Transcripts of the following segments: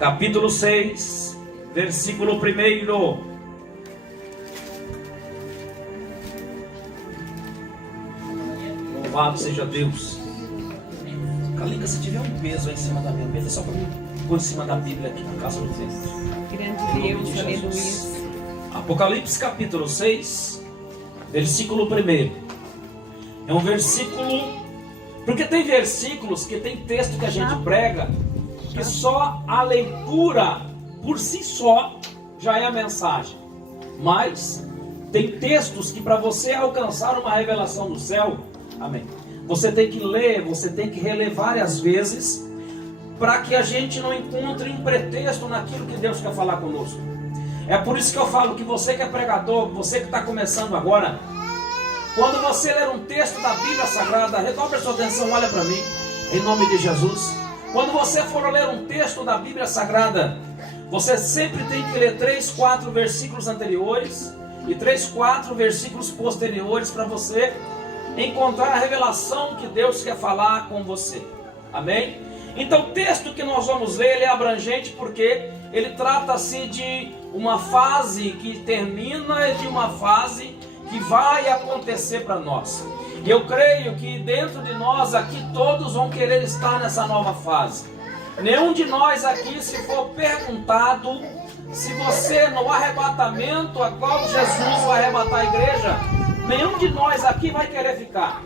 capítulo 6, versículo 1. Louvado seja Deus. Calica, se tiver um peso aí em cima da minha mesa, só para mim pôr em cima da Bíblia aqui na casa do Senhor. Grande Deus, aleluia. Apocalipse capítulo 6, versículo 1. É um versículo, porque tem versículos que tem texto que a gente prega, que só a leitura por si só já é a mensagem. Mas tem textos que para você alcançar uma revelação do céu, amém, você tem que ler, você tem que reler várias vezes, para que a gente não encontre um pretexto naquilo que Deus quer falar conosco. É por isso que eu falo que você que é pregador, você que está começando agora, quando você ler um texto da Bíblia Sagrada, redobre a sua atenção, olha para mim, em nome de Jesus. Quando você for ler um texto da Bíblia Sagrada, você sempre tem que ler 3, 4 versículos anteriores e 3, 4 versículos posteriores para você encontrar a revelação que Deus quer falar com você. Amém? Então o texto que nós vamos ler, ele é abrangente porque ele trata-se de uma fase que termina e de uma fase que vai acontecer para nós. E eu creio que dentro de nós aqui todos vão querer estar nessa nova fase. Nenhum de nós aqui, se for perguntado se você no arrebatamento a qual Jesus vai arrebatar a igreja, nenhum de nós aqui vai querer ficar.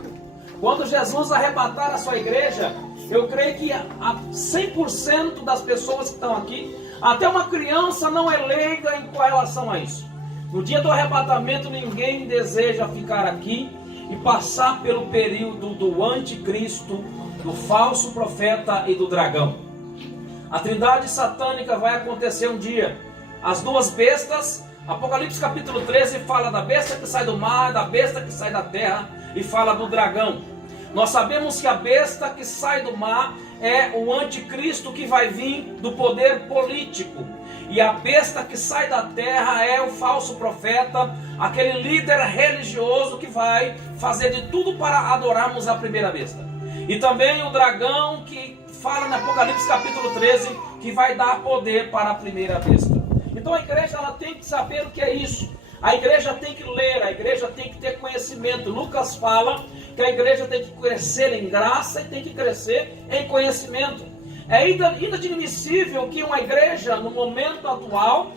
Quando Jesus arrebatar a sua igreja, eu creio que a 100% das pessoas que estão aqui, até uma criança não é leiga em relação a isso. No dia do arrebatamento, ninguém deseja ficar aqui e passar pelo período do anticristo, do falso profeta e do dragão. A trindade satânica vai acontecer um dia. As duas bestas, Apocalipse capítulo 13 fala da besta que sai do mar, da besta que sai da terra e fala do dragão. Nós sabemos que a besta que sai do mar é o anticristo que vai vir do poder político. E a besta que sai da terra é o falso profeta, aquele líder religioso que vai fazer de tudo para adorarmos a primeira besta. E também o dragão que fala no Apocalipse capítulo 13, que vai dar poder para a primeira besta. Então a igreja ela tem que saber o que é isso. A igreja tem que ler, a igreja tem que ter conhecimento. Lucas fala que a igreja tem que crescer em graça e tem que crescer em conhecimento. É inadmissível que uma igreja, no momento atual,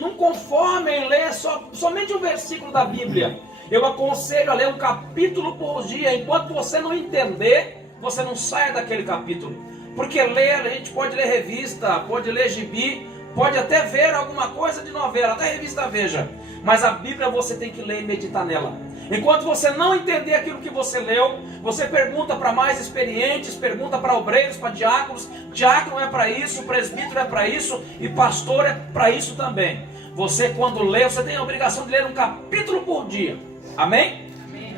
não conforme em ler somente um versículo da Bíblia. Eu aconselho a ler um capítulo por dia. Enquanto você não entender, você não saia daquele capítulo. Porque ler, a gente pode ler revista, pode ler gibi, pode até ver alguma coisa de novela, até revista Veja. Mas a Bíblia você tem que ler e meditar nela. Enquanto você não entender aquilo que você leu, você pergunta para mais experientes, pergunta para obreiros, para diáconos. Diácono é para isso, presbítero é para isso e pastor é para isso também. Você quando lê, você tem a obrigação de ler um capítulo por dia. Amém? Amém.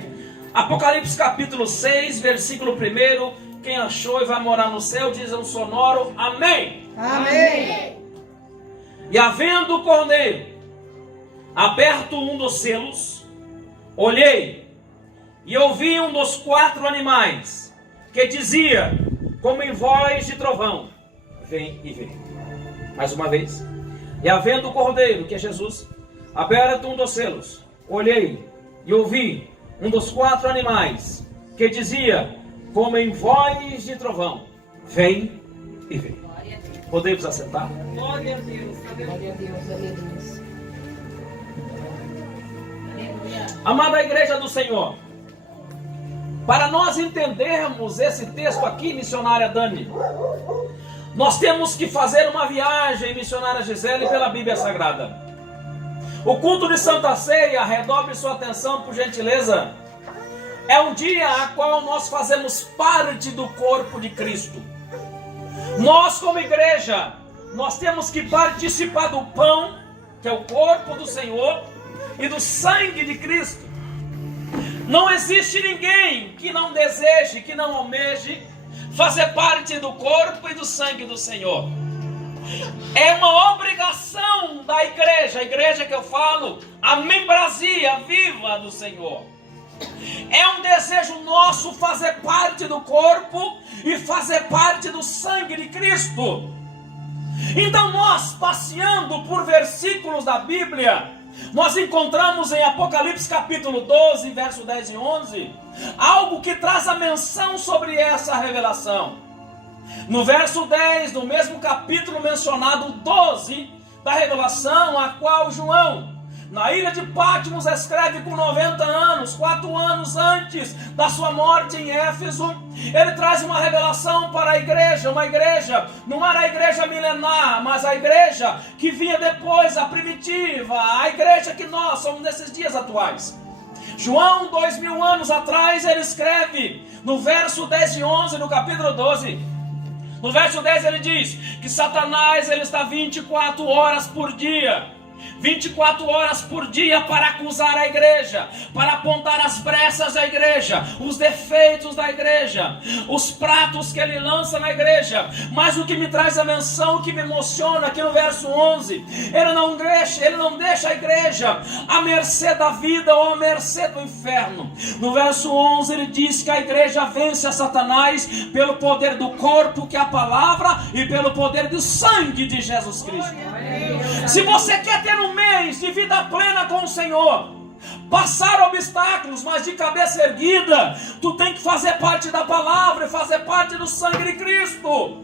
Apocalipse capítulo 6, versículo 1. Quem achou e vai morar no céu, diz um sonoro amém. Amém. E havendo o cordeiro aberto um dos selos, olhei e ouvi um dos 4 animais que dizia, como em voz de trovão, vem e vem. Mais uma vez. E havendo o cordeiro, que é Jesus, aberto um dos selos, olhei e ouvi um dos 4 animais que dizia, como em voz de trovão, vem e vem. Podemos assentar? Glória a Deus, glória a Deus, aleluia. Amada igreja do Senhor, para nós entendermos esse texto aqui, missionária Dani, nós temos que fazer uma viagem, missionária Gisele, pela Bíblia Sagrada. O culto de Santa Ceia, redobre sua atenção por gentileza, é um dia a qual nós fazemos parte do corpo de Cristo. Nós como igreja, nós temos que participar do pão, que é o corpo do Senhor, e do sangue de Cristo. Não existe ninguém que não deseje, que não almeje fazer parte do corpo e do sangue do Senhor. É uma obrigação da igreja, a igreja que eu falo, a membresia viva do Senhor. É um desejo nosso fazer parte do corpo e fazer parte do sangue de Cristo. Então nós, passeando por versículos da Bíblia, nós encontramos em Apocalipse capítulo 12, verso 10 e 11, algo que traz a menção sobre essa revelação. No verso 10, no mesmo capítulo mencionado 12 da revelação, a qual João, na ilha de Patmos, escreve com 90 anos, 4 anos antes da sua morte em Éfeso, ele traz uma revelação para a igreja, uma igreja, não era a igreja milenar, mas a igreja que vinha depois, a primitiva, a igreja que nós somos nesses dias atuais. João, 2000 anos atrás, ele escreve no verso 10 e 11 do capítulo 12, no verso 10 ele diz que Satanás ele está 24 horas por dia, 24 horas por dia para acusar a igreja, para apontar as brechas da igreja, os defeitos da igreja, os pratos que ele lança na igreja. Mas o que me traz a menção, o que me emociona aqui no verso 11, ele não deixa a igreja à mercê da vida ou à mercê do inferno. No verso 11 ele diz que a igreja vence a Satanás pelo poder do corpo, que é a palavra, e pelo poder do sangue de Jesus Cristo. Se você quer ter um mês de vida plena com o Senhor, passar obstáculos, mas de cabeça erguida, tu tem que fazer parte da palavra e fazer parte do sangue de Cristo.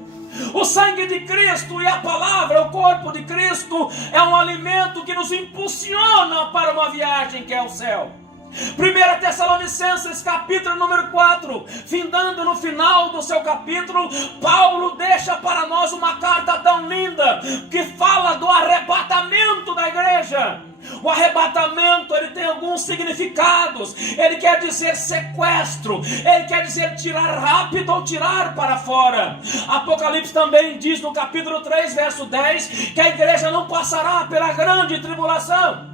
O sangue de Cristo e a palavra, o corpo de Cristo, é um alimento que nos impulsiona para uma viagem que é o céu. 1 Tessalonicenses capítulo número 4, findando no final do seu capítulo, Paulo deixa para nós uma carta tão linda, que fala do arrebatamento da igreja. O arrebatamento, ele tem alguns significados. Ele quer dizer sequestro, ele quer dizer tirar rápido ou tirar para fora. Apocalipse também diz no capítulo 3, verso 10, que a igreja não passará pela grande tribulação.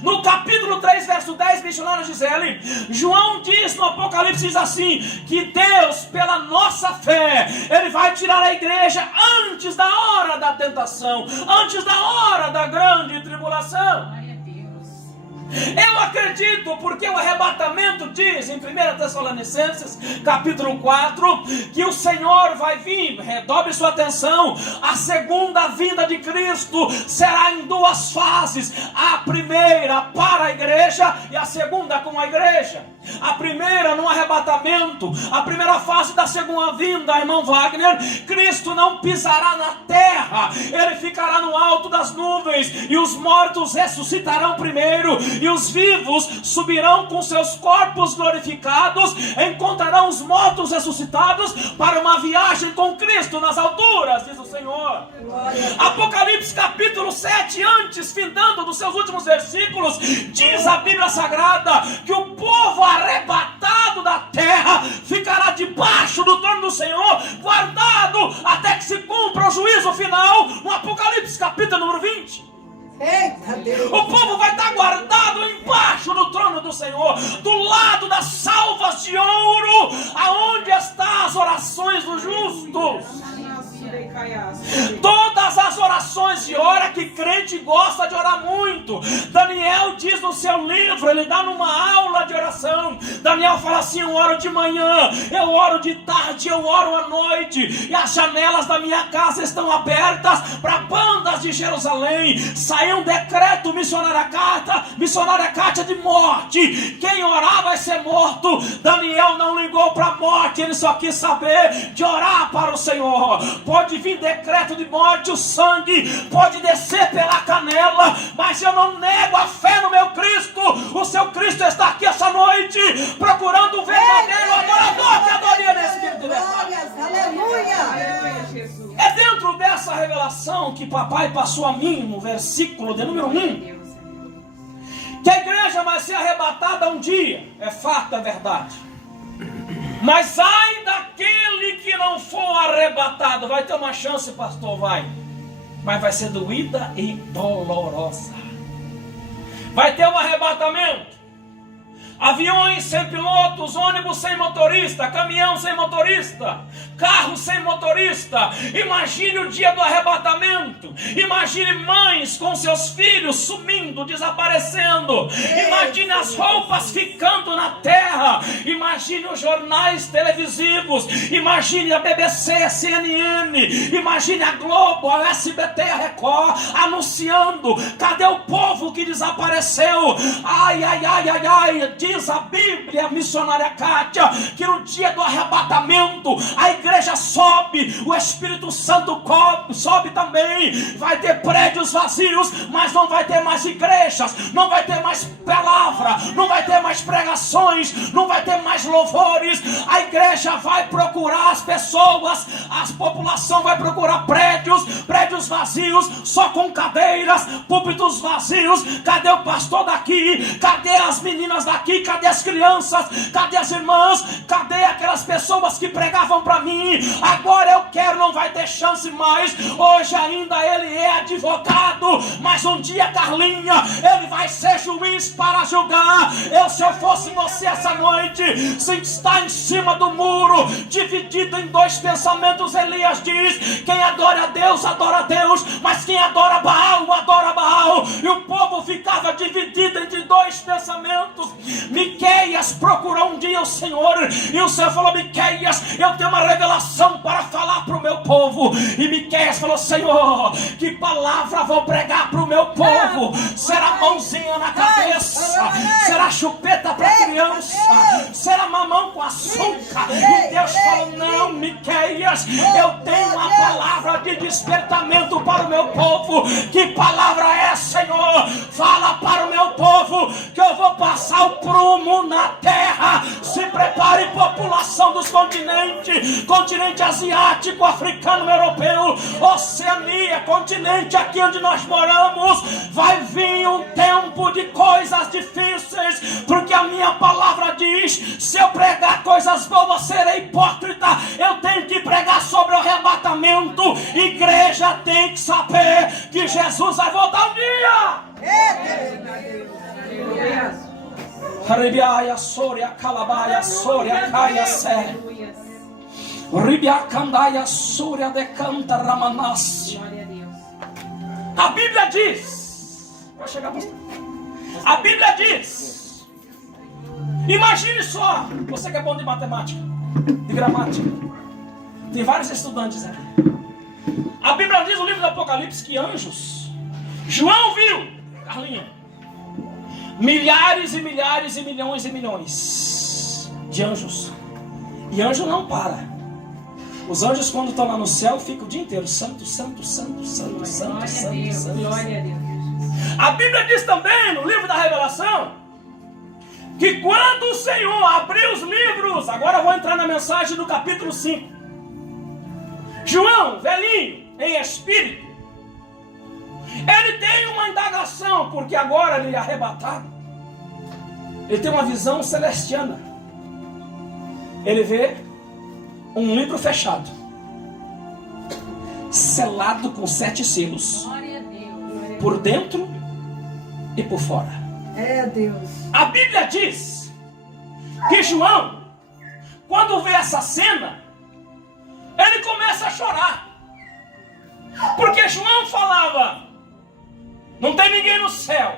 No capítulo 3, verso 10, missionário Gisele, João diz no Apocalipse, diz assim, que Deus, pela nossa fé, ele vai tirar a igreja antes da hora da tentação, antes da hora da grande tribulação. Eu acredito, porque o arrebatamento diz em 1 Tessalonicenses capítulo 4, que o Senhor vai vir, redobre sua atenção, a segunda vinda de Cristo será em duas fases, a primeira para a igreja e a segunda com a igreja. A primeira no arrebatamento, a primeira fase da segunda vinda, irmão Wagner, Cristo não pisará na terra, ele ficará no alto das nuvens, e os mortos ressuscitarão primeiro, e os vivos subirão com seus corpos glorificados, encontrarão os mortos ressuscitados para uma viagem com Cristo nas alturas, diz o Senhor. Apocalipse capítulo 7, antes, findando dos seus últimos versículos, diz a Bíblia Sagrada que o povo arrebatado da terra ficará debaixo do trono do Senhor, guardado até que se cumpra o juízo final, no Apocalipse capítulo número 20. Eita Deus. O povo vai estar guardado embaixo do trono do Senhor, do lado das salvas de ouro, aonde estão as orações dos justos. Todas as orações de hora que crente gosta de orar muito. Daniel diz no seu livro, ele dá numa aula de oração, Daniel fala assim: eu oro de manhã, eu oro de tarde, eu oro à noite, e as janelas da minha casa estão abertas para bandas de Jerusalém. Saiu um decreto missionária Cátia de morte, quem orar vai ser morto. Daniel não ligou para a morte, ele só quis saber de orar para o Senhor. Pode vir decreto de morte, o sangue pode descer pela canela, mas eu não nego a fé no meu Cristo. O seu Cristo está aqui essa noite, procurando o verdadeiro adorador que adoraria nesse espírito de verdade. Aleluia. É dentro dessa revelação que papai passou a mim, no versículo de número 1, que a igreja vai ser arrebatada um dia. É fato, é verdade. Mas ai daquele que não for arrebatado. Vai ter uma chance, pastor, vai. Mas vai ser doída e dolorosa. Vai ter um arrebatamento. Aviões sem pilotos, ônibus sem motorista, caminhão sem motorista, carro sem motorista. Imagine o dia do arrebatamento. arrebatamento. Imagine mães com seus filhos sumindo, desaparecendo. Imagine as roupas ficando na terra. Imagine os jornais televisivos. Imagine a BBC, a CNN. Imagine a Globo, a SBT, a Record anunciando. Cadê o povo que desapareceu? Ai, ai, ai, ai, ai. Diz a Bíblia, a missionária Kátia, que no dia do arrebatamento a igreja sobe, o Espírito Santo sobe também. Vai ter prédios vazios, mas não vai ter mais igrejas, não vai ter mais palavra, não vai ter mais pregações, não vai ter mais louvores. A igreja vai procurar as pessoas, a população vai procurar prédios vazios, só com cadeiras, púlpitos vazios. Cadê o pastor daqui? Cadê as meninas daqui? Cadê as crianças? Cadê as irmãs? Cadê aquelas pessoas que pregavam para mim? Agora eu quero, não vai ter chance mais. Hoje ainda ele é advogado, mas um dia, Carlinha, ele vai ser juiz para julgar. Se eu fosse você essa noite, se está em cima do muro, dividido em dois pensamentos, Elias diz: quem adora a Deus, adora a Deus, mas quem adora Baal, adora Baal. E o povo ficava dividido entre dois pensamentos. Miqueias procurou um dia o Senhor, e o Senhor falou: Miqueias, eu tenho uma revelação para falar para o meu povo. E Miqueias falou: Senhor, que palavra vou pregar para o meu povo? Será mãozinha na cabeça? Será chupeta para criança? Será mamão com açúcar? E Deus falou: não, Miqueias, eu tenho uma palavra de despertamento para o meu povo. Que palavra é, Senhor? Fala para o meu povo que eu vou passar o prumo na terra. Se prepare, população dos continentes: continente asiático, africano, europeu, Oceania, continente aqui onde nós moramos. Vai vir um tempo de coisas difíceis, porque a minha palavra diz: se eu pregar coisas boas, serei hipócrita. Eu tenho que pregar sobre o arrebatamento. Igreja tem que saber que Jesus vai voltar um dia. Ribiaia, Soria, Calabaia, Soria, Caia, Sé. Ribia, Candaia, Soria, Decanta, Ramanassi. A Bíblia diz, vai chegar, pastor. A Bíblia diz, imagine só, você que é bom de matemática, de gramática, tem vários estudantes aqui. A Bíblia diz no livro do Apocalipse que anjos, João viu, Carlinha, milhares e milhares e milhões de anjos. E anjo não para. Os anjos, quando estão lá no céu, ficam o dia inteiro: santo, santo, santo, santo, santo, santo, santo. Glória a Deus. A Bíblia diz também no livro da Revelação que quando o Senhor abriu os livros, agora eu vou entrar na mensagem do capítulo 5. João, velhinho, em espírito, ele tem uma indagação, porque agora ele é arrebatado. Ele tem uma visão celestiana. Ele vê um livro fechado, selado com 7 selos, por dentro e por fora. É Deus. A Bíblia diz que João, quando vê essa cena, ele começa a chorar, porque João falava: não tem ninguém no céu,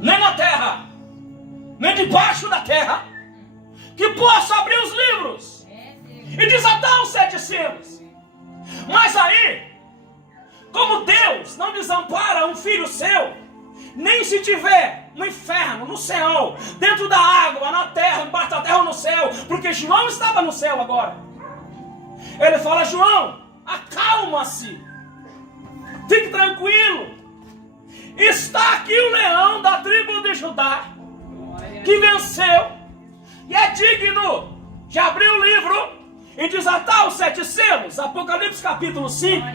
nem na terra, nem debaixo da terra, que possa abrir os livros e desatar os 7 selos. Mas aí, como Deus não desampara um filho seu, nem se tiver no inferno, no céu, dentro da água, na terra, embaixo da terra ou no céu, porque João estava no céu agora. Ele fala: João, acalma-se, fique tranquilo, está aqui o leão da tribo de Judá, que venceu e é digno de abrir o livro e desatar os 7 selos. Apocalipse capítulo 5.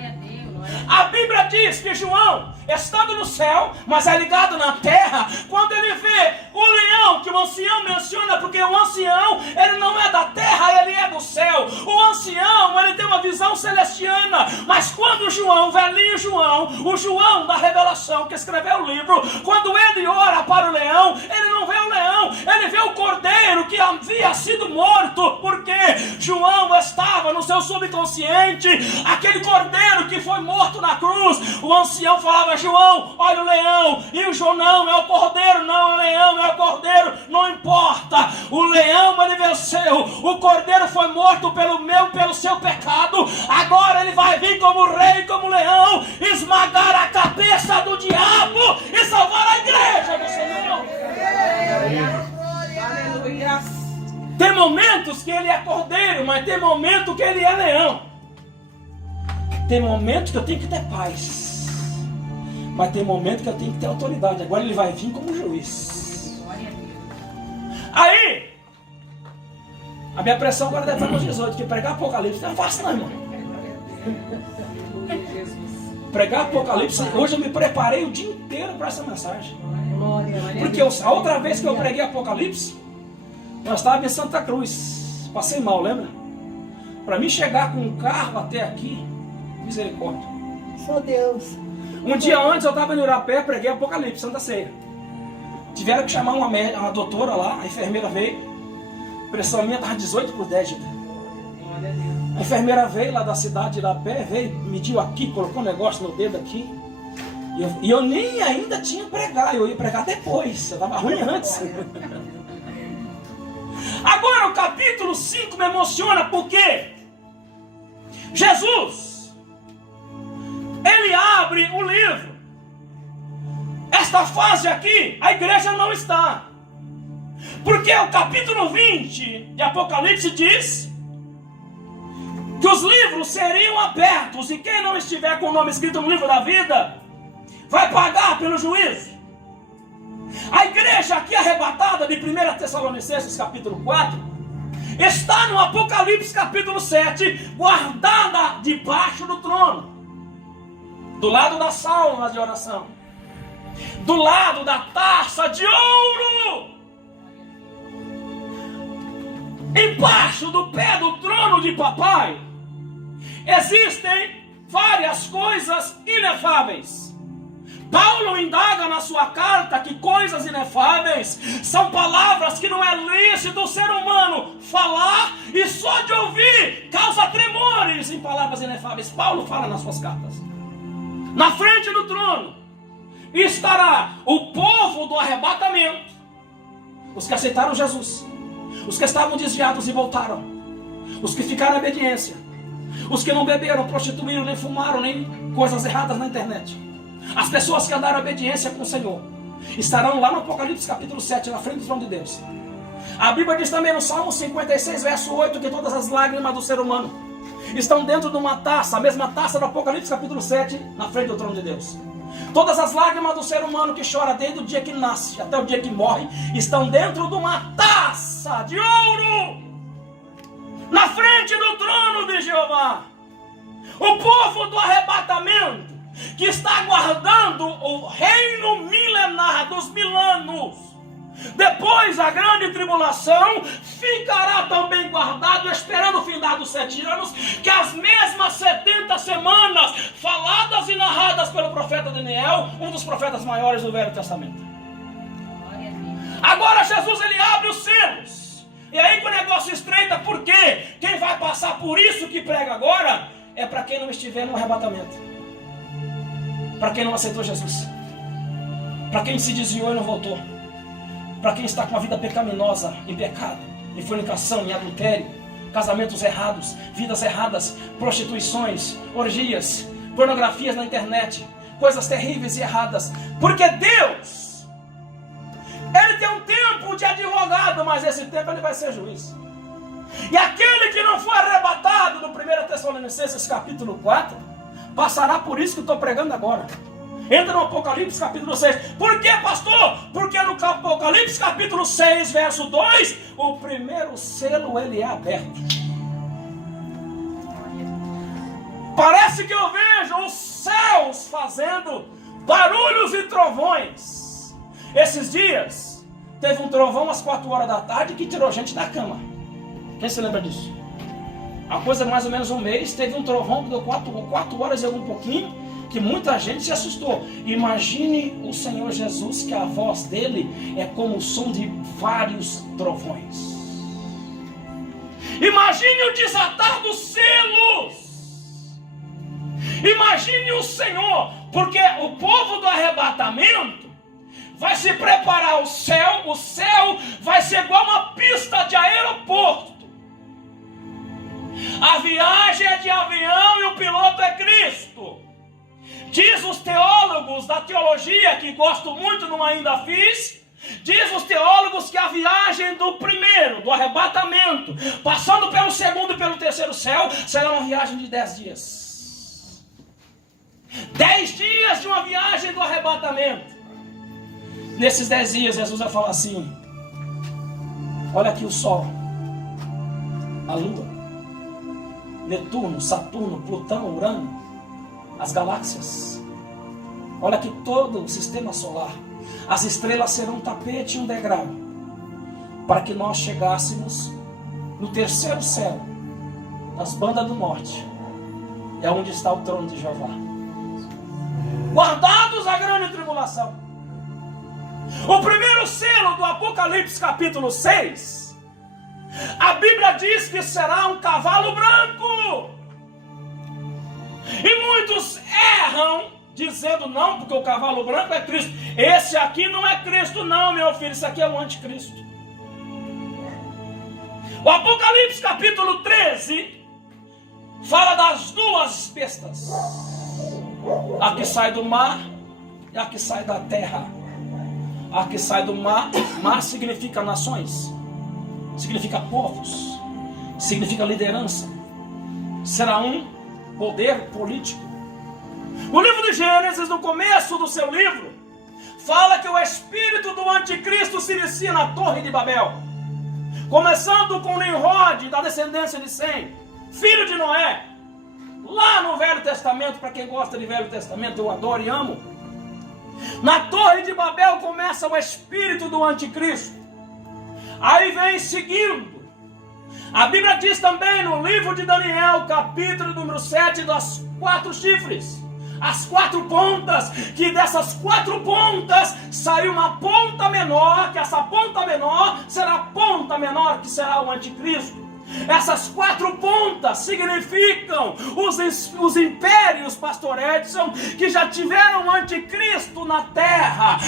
A Bíblia diz que João, estando no céu, mas é ligado na terra. Quando ele vê o leão, que o ancião menciona, porque o ancião, ele não é da terra, ele é do céu. O ancião, ele tem uma visão celestiana. Mas quando o João, velhinho João, o João da revelação, que escreveu o livro, quando ele ora para o leão, ele não vê o leão, ele vê o cordeiro que havia sido morto, porque João estava no seu subconsciente, aquele cordeiro que foi morto na cruz. O ancião falava: João, olha o leão. E o João: não, é o cordeiro, não é o leão, é o cordeiro, não importa. O leão, ele venceu, o cordeiro foi morto pelo meu, pelo seu pecado. Agora ele vai vir como rei, como leão, esmagar a cabeça do diabo e salvar a igreja do Senhor. Aleluia. Tem momentos que ele é cordeiro, mas tem momentos que ele é leão. Tem momentos que eu tenho que ter paz, mas tem momentos que eu tenho que ter autoridade. Agora ele vai vir como juiz. Aí, a minha pressão agora deve estar nos 18, que pregar Apocalipse não é fácil não, irmão. Pregar Apocalipse, hoje eu me preparei o dia inteiro para essa mensagem. Porque a outra vez que eu preguei Apocalipse, nós estávamos em Santa Cruz, passei mal, lembra? Para mim chegar com um carro até aqui, misericórdia. Só Deus. Um dia antes eu estava em Urapé, preguei Apocalipse, Santa Ceia. Tiveram que chamar uma doutora lá, a enfermeira veio. A pressão minha estava 18/10. A enfermeira veio lá da cidade de Urapé, veio, mediu aqui, colocou um negócio no dedo aqui. E eu nem ainda tinha pregado, eu ia pregar depois, eu estava ruim antes. Agora o capítulo 5 me emociona porque Jesus, ele abre o livro. Esta fase aqui, a igreja não está. Porque o capítulo 20 de Apocalipse diz que os livros seriam abertos e quem não estiver com o nome escrito no livro da vida vai pagar pelo juízo. A igreja aqui arrebatada de 1 Tessalonicenses capítulo 4 está no Apocalipse capítulo 7, guardada debaixo do trono, do lado das salvas de oração, do lado da taça de ouro, embaixo do pé do trono de papai. Existem várias coisas inefáveis. Paulo indaga na sua carta que coisas inefáveis são palavras que não é lícito o ser humano falar, e só de ouvir causa tremores em palavras inefáveis. Paulo fala nas suas cartas. Na frente do trono estará o povo do arrebatamento, os que aceitaram Jesus, os que estavam desviados e voltaram, os que ficaram em obediência, os que não beberam, prostituíram, nem fumaram, nem coisas erradas na internet. As pessoas que andaram em obediência com o Senhor estarão lá no Apocalipse capítulo 7, na frente do trono de Deus. A Bíblia diz também no Salmo 56, verso 8, que todas as lágrimas do ser humano estão dentro de uma taça, a mesma taça do Apocalipse capítulo 7, na frente do trono de Deus. Todas as lágrimas do ser humano que chora desde o dia que nasce até o dia que morre estão dentro de uma taça de ouro, na frente do trono de Jeová. O povo do arrebatamento, que está aguardando o reino milenar dos 1000 anos, depois da grande tribulação, ficará também guardado, esperando o findar dos 7 anos, que as mesmas 70 semanas faladas e narradas pelo profeta Daniel, um dos profetas maiores do Velho Testamento. Agora Jesus, ele abre os selos, e aí que o negócio estreita, porque quem vai passar por isso que prega agora é para quem não estiver no arrebatamento, para quem não aceitou Jesus, para quem se desviou e não voltou, para quem está com uma vida pecaminosa, em pecado, em fornicação, em adultério, casamentos errados, vidas erradas, prostituições, orgias, pornografias na internet, coisas terríveis e erradas. Porque Deus, ele tem um tempo de advogado, mas esse tempo ele vai ser juiz. E aquele que não for arrebatado, no 1 Tessalonicenses capítulo 4, passará por isso que eu estou pregando agora. Entra no Apocalipse capítulo 6. Por que, pastor? Porque no Apocalipse capítulo 6, verso 2, o primeiro selo ele é aberto. Parece que eu vejo os céus fazendo barulho Esses dias, teve um trovão às 4 horas da tarde que tirou gente da cama. Quem se lembra disso? Há coisa de mais ou menos um mês, teve um trovão que deu 4 horas e algum pouquinho, que muita gente se assustou. Imagine o Senhor Jesus, que a voz dele é como o som de vários trovões. Imagine o desatar dos selos. Imagine o Senhor, porque o povo do arrebatamento vai se preparar o céu vai ser igual uma pista de aeroporto. A viagem é de avião e o piloto é Cristo. Diz os teólogos da teologia, que gosto muito, não ainda fiz, diz os teólogos que a viagem do primeiro, do arrebatamento, passando pelo segundo e pelo terceiro céu, será uma viagem de 10 dias. 10 dias de uma viagem do arrebatamento. Nesses 10 dias, Jesus vai falar assim: olha aqui o Sol, a Lua, Netuno, Saturno, Plutão, Urano, as galáxias. Olha aqui todo o sistema solar. As estrelas serão um tapete e um degrau, para que nós chegássemos no terceiro céu, nas bandas do norte. É onde está o trono de Jeová, guardados a grande tribulação. O primeiro selo do Apocalipse capítulo 6, a Bíblia diz que será um cavalo branco. E muitos erram dizendo não, porque o cavalo branco é Cristo. Esse aqui não é Cristo não, meu filho, isso aqui é o anticristo. O Apocalipse capítulo 13 fala das duas bestas, a que sai do mar e a que sai da terra. A que sai do mar, mar significa nações, significa povos, significa liderança. Será um poder político. O livro de Gênesis, no começo do seu livro, fala que o espírito do anticristo se inicia na Torre de Babel, começando com Nimrod, da descendência de Sem, filho de Noé. Lá no Velho Testamento, para quem gosta de Velho Testamento, eu adoro e amo. Na Torre de Babel começa o espírito do anticristo. Aí vem seguindo. A Bíblia diz também no livro de Daniel, capítulo número 7, das 4 chifres, as 4 pontas, que dessas 4 pontas saiu uma ponta menor, que essa ponta menor será a ponta menor, que será o anticristo. Essas 4 pontas significam os impérios, pastor Edson, que já tiveram anticristo na terra.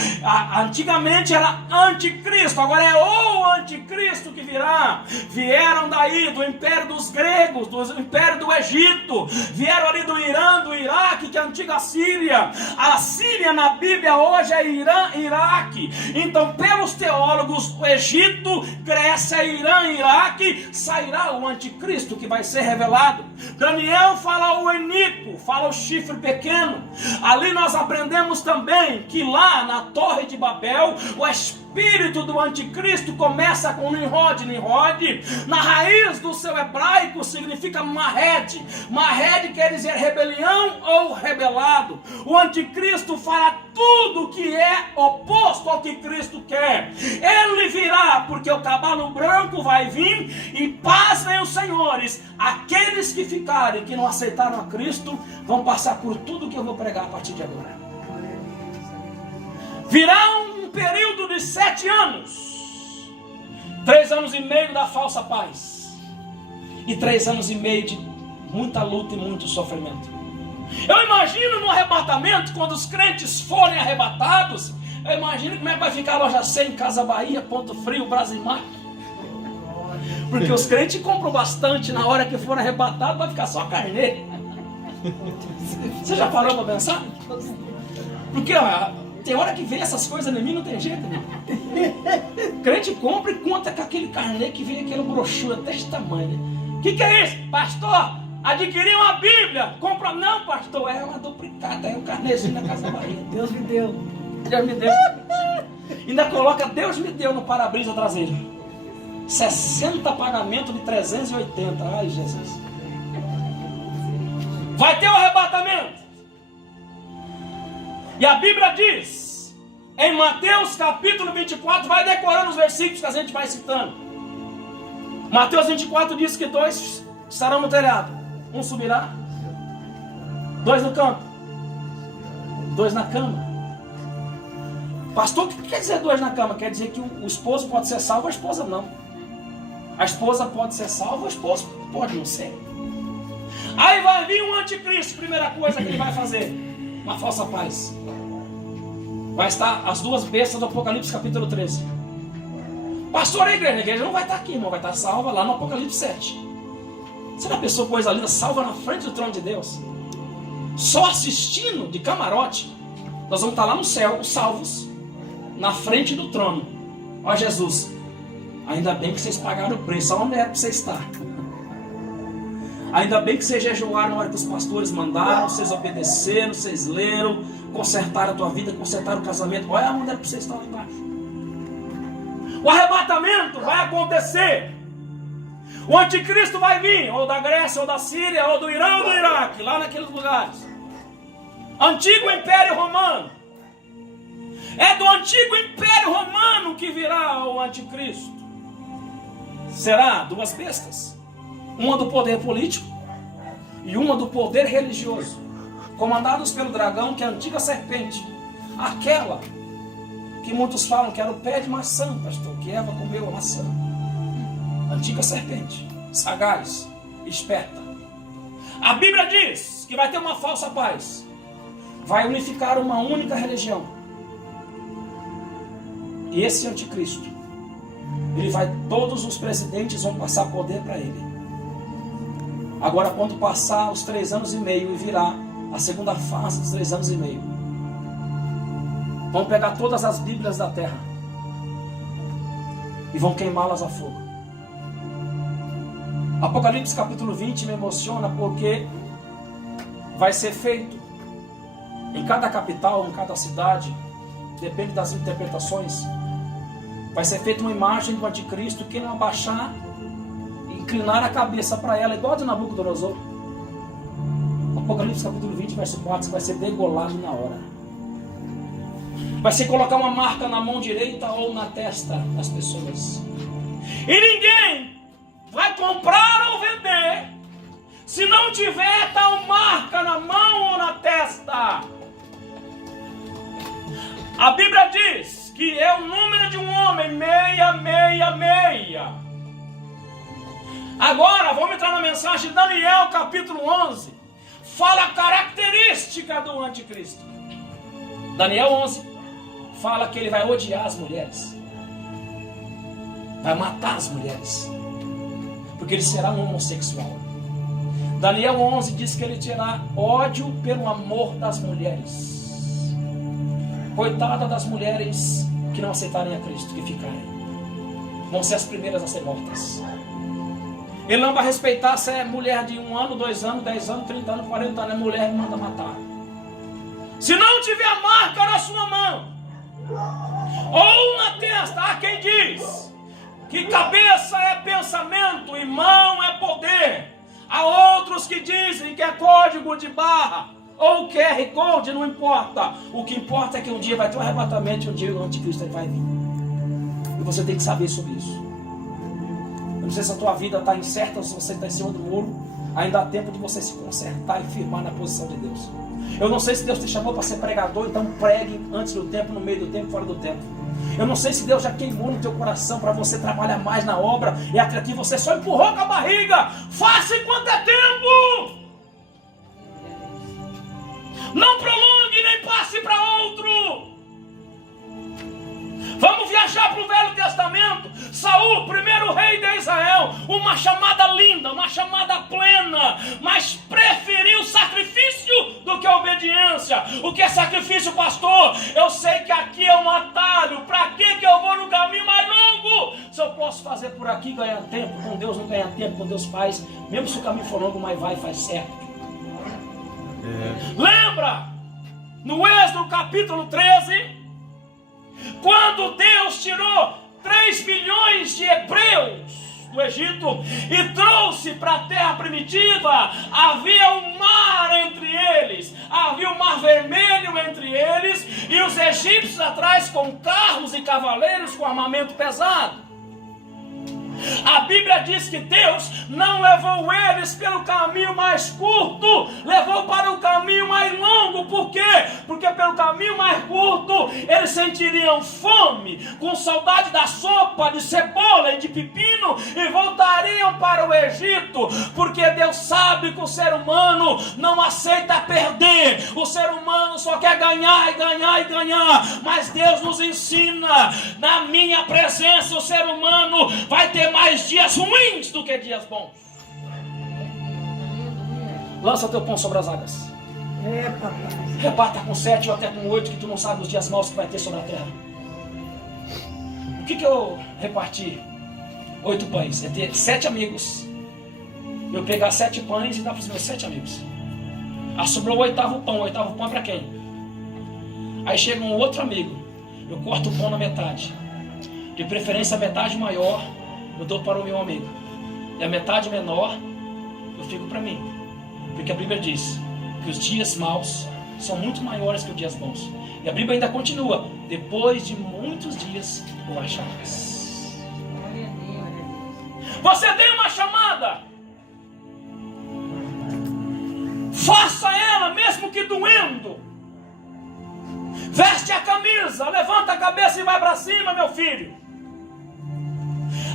Antigamente era anticristo, agora é o anticristo que virá. Vieram daí do império dos gregos, do império do Egito, vieram ali do Irã, do Iraque, que é a antiga Síria. A Síria na Bíblia hoje é Irã, Iraque. Então, pelos teólogos, o Egito, Grécia, Irã, Iraque, sairá o anticristo que vai ser revelado. Daniel fala o enico, fala o chifre pequeno. Ali nós aprendemos também que lá na Torre de Babel, o espírito do anticristo começa com Nimrod. Nimrod, na raiz do seu hebraico, significa Mahed. Mahed quer dizer rebelião ou rebelado. O anticristo fala tudo que é oposto ao que Cristo quer. Ele virá, porque o cavalo branco vai vir, e pasmem os senhores, aqueles que ficarem, que não aceitaram a Cristo, vão passar por tudo que eu vou pregar a partir de agora. Virá um período de 7 anos, 3 anos e meio da falsa paz, e 3 anos e meio de muita luta e muito sofrimento. Eu imagino no arrebatamento, quando os crentes forem arrebatados, eu imagino como é que vai ficar a loja 100, Casa Bahia, Ponto Frio, Brasimar. Porque os crentes compram bastante, na hora que forem arrebatados vai ficar só carnê. Você já parou para pensar? Porque tem hora que vem essas coisas em mim, não tem jeito, né? Crente compra e conta com aquele carnê que vem aquele brochura desse tamanho. O que é isso? Pastor, adquiri uma Bíblia. Compra. Não, pastor, é uma duplicata, é um carnezinho da Casa Bahia. Deus me deu. Deus me deu. Ainda coloca Deus me deu no para-brisa traseiro. 60 pagamentos de 380. Ai, Jesus. Vai ter o arrebatamento. E a Bíblia diz em Mateus capítulo 24, vai decorando os versículos que a gente vai citando. Mateus 24 diz que 2 estarão no telhado. Um subirá, 2 no campo, 2 na cama. Pastor, o que quer dizer 2 na cama? Quer dizer que o esposo pode ser salvo, a esposa não. A esposa pode ser salva, o esposo pode não ser. Aí vai vir um anticristo, primeira coisa que ele vai fazer, uma falsa paz. Vai estar as 2 bestas do Apocalipse capítulo 13. Pastor, a igreja não vai estar aqui, irmão, vai estar salva lá no Apocalipse 7. Será a pessoa coisa linda, salva na frente do trono de Deus? Só assistindo de camarote, nós vamos estar lá no céu, os salvos, na frente do trono. Ó Jesus, ainda bem que vocês pagaram o preço, onde era para você estar? Ainda bem que vocês jejuaram na hora que os pastores mandaram, vocês obedeceram, vocês leram, consertaram a tua vida, consertaram o casamento. Olha onde era para vocês estar lá embaixo. O arrebatamento vai acontecer. O anticristo vai vir, ou da Grécia, ou da Síria, ou do Irã, ou do Iraque, lá naqueles lugares. Antigo Império Romano. É do antigo Império Romano que virá o anticristo. Será 2 bestas. Uma do poder político e uma do poder religioso, comandados pelo dragão, que é a antiga serpente, aquela que muitos falam que era o pé de maçã, pastor, que Eva comeu a maçã. Antiga serpente, sagaz, esperta. A Bíblia diz que vai ter uma falsa paz, vai unificar uma única religião. E esse anticristo, todos os presidentes vão passar poder para ele. Agora, quando passar os 3 anos e meio e virar a segunda fase dos 3 anos e meio, vão pegar todas as Bíblias da terra e vão queimá-las a fogo. Apocalipse capítulo 20 me emociona porque vai ser feito em cada capital, em cada cidade, depende das interpretações, vai ser feita uma imagem do anticristo. Quem não abaixar, inclinar a cabeça para ela, igual de Nabucodonosor. Apocalipse capítulo 20, verso 4, vai ser degolado na hora. Vai ser colocar uma marca na mão direita ou na testa das pessoas. E ninguém vai comprar ou vender se não tiver tal marca na mão ou na testa. A Bíblia diz que é o número de um homem, 666. Agora, vamos entrar na mensagem de Daniel, capítulo 11. Fala a característica do anticristo. Daniel 11 fala que ele vai odiar as mulheres. Vai matar as mulheres. Porque ele será um homossexual. Daniel 11 diz que ele terá ódio pelo amor das mulheres. Coitada das mulheres que não aceitarem a Cristo, que ficarem. Vão ser as primeiras a ser mortas. Ele não vai respeitar se é mulher de 1 ano, 2 anos, 10 anos, 30 anos, 40 anos. É mulher e manda matar. Se não tiver a marca na sua mão, ou na testa, há quem diz que cabeça é pensamento e mão é poder. Há outros que dizem que é código de barra ou QR Code, não importa. O que importa é que um dia vai ter um arrebatamento e um dia o anticristo vai vir. E você tem que saber sobre isso. Eu não sei se a tua vida está incerta ou se você está em cima do muro. Ainda há tempo de você se consertar e firmar na posição de Deus. Eu não sei se Deus te chamou para ser pregador, então pregue antes do tempo, no meio do tempo, fora do tempo. Eu não sei se Deus já queimou no teu coração para você trabalhar mais na obra e até aqui você só empurrou com a barriga. Faça enquanto é tempo. Não prolongue nem passe para outro. Vamos viajar para o Velho Testamento. Saul, primeiro rei de Israel, uma chamada linda, uma chamada plena, mas preferiu sacrifício do que a obediência. O que é sacrifício, pastor? Eu sei que aqui é um atalho. Para que eu vou no caminho mais longo? Se eu posso fazer por aqui, ganhar tempo, com Deus não ganha tempo, com Deus faz, mesmo se o caminho for longo, mas vai e faz certo. Lembra? No Êxodo capítulo 13, quando Deus tirou 3 milhões de hebreus do Egito e trouxe para a terra primitiva, havia um mar entre eles, havia um mar vermelho entre eles, e os egípcios atrás com carros e cavaleiros com armamento pesado. A Bíblia diz que Deus não levou eles pelo caminho mais curto, levou para o caminho mais longo. Por quê? Porque pelo caminho mais curto eles sentiriam fome, com saudade da sopa de cebola e de pepino, e voltariam para o Egito. Porque Deus sabe que o ser humano não aceita perder, o ser humano só quer ganhar e ganhar e ganhar. Mas Deus nos ensina: na minha presença o ser humano vai ter mais dias ruins do que dias bons. Lança teu pão sobre as águas. Papai. Reparta com 7 ou até com 8, que tu não sabe os dias maus que vai ter sobre a terra. O que eu reparti? 8 pães. É ter 7 amigos. Eu pegar 7 pães e dar para os meus 7 amigos. Aí sobrou o 8º pão. O 8º pão é para quem? Aí chega um outro amigo. Eu corto o pão na metade. De preferência a metade maior eu dou para o meu amigo. E a metade menor eu fico para mim. Porque a Bíblia diz que os dias maus são muito maiores que os dias bons. E a Bíblia ainda continua: depois de muitos dias eu acharás. Você tem uma chamada. Faça ela, mesmo que doendo. Veste a camisa, levanta a cabeça e vai para cima, meu filho.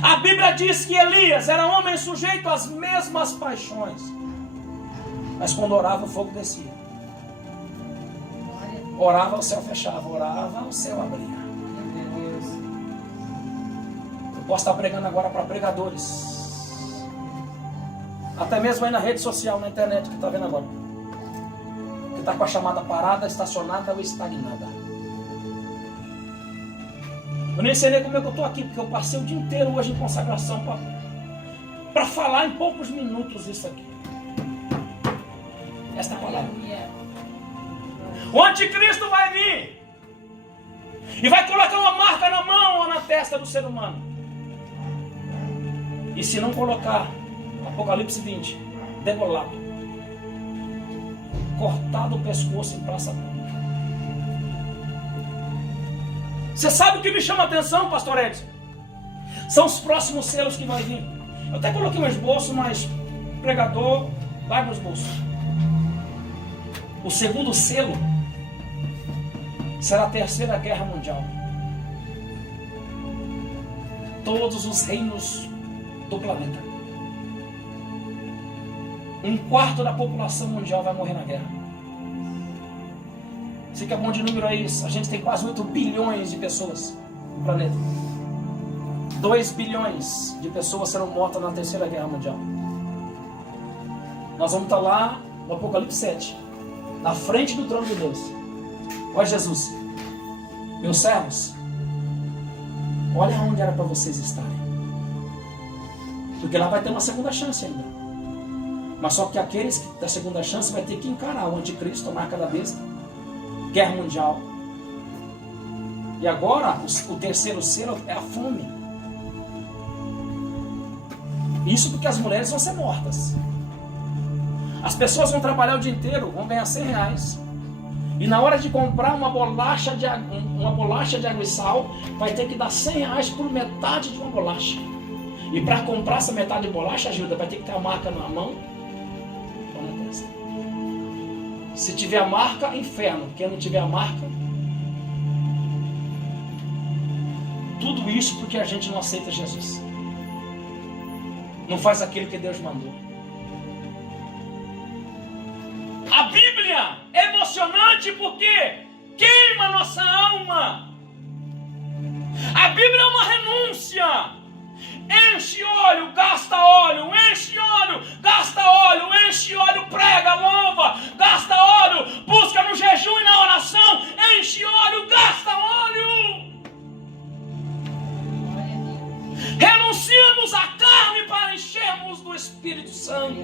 A Bíblia diz que Elias era homem sujeito às mesmas paixões, mas quando orava o fogo descia. Orava, o céu fechava. Orava, o céu abria. Eu posso estar pregando agora para pregadores, até mesmo aí na rede social, na internet, que está vendo agora, que está com a chamada parada, estacionada ou estagnada. Eu nem sei nem como é que eu estou aqui, porque eu passei o dia inteiro hoje em consagração para falar em poucos minutos isso aqui. Esta palavra. O anticristo vai vir e vai colocar uma marca na mão ou na testa do ser humano. E se não colocar, Apocalipse 20, degolado, cortado o pescoço em praça pública. Você sabe o que me chama a atenção, pastor Edson? São os próximos selos que vai vir. Eu até coloquei um esboço, mas pregador, vai no esboço. O segundo selo será a Terceira Guerra Mundial. Todos os reinos do planeta. 1/4 da população mundial vai morrer na guerra. Você que é bom de número aí, a gente tem quase 8 bilhões de pessoas no planeta. 2 bilhões de pessoas serão mortas na Terceira Guerra Mundial. Nós vamos estar lá no Apocalipse 7, na frente do trono de Deus. Olha Jesus, meus servos, olha onde era para vocês estarem. Porque lá vai ter uma segunda chance ainda. Mas só que aqueles da segunda chance vai ter que encarar o anticristo, a marca da besta, guerra mundial. E agora o terceiro selo é a fome. Isso porque as mulheres vão ser mortas. As pessoas vão trabalhar o dia inteiro, vão ganhar R$100. E na hora de comprar uma bolacha de água e sal, vai ter que dar R$100 por metade de uma bolacha. E para comprar essa metade de bolacha, ajuda, vai ter que ter a marca na mão ou na testa. Se tiver a marca, inferno. Quem não tiver a marca, tudo isso porque a gente não aceita Jesus. Não faz aquilo que Deus mandou. A Bíblia é emocionante porque queima nossa alma. A Bíblia é uma renúncia. Enche óleo, gasta óleo, enche óleo, gasta óleo, enche óleo, prega, louva, gasta óleo, busca no jejum e na oração, enche óleo, gasta óleo. Renunciamos à carne para enchermos do Espírito Santo.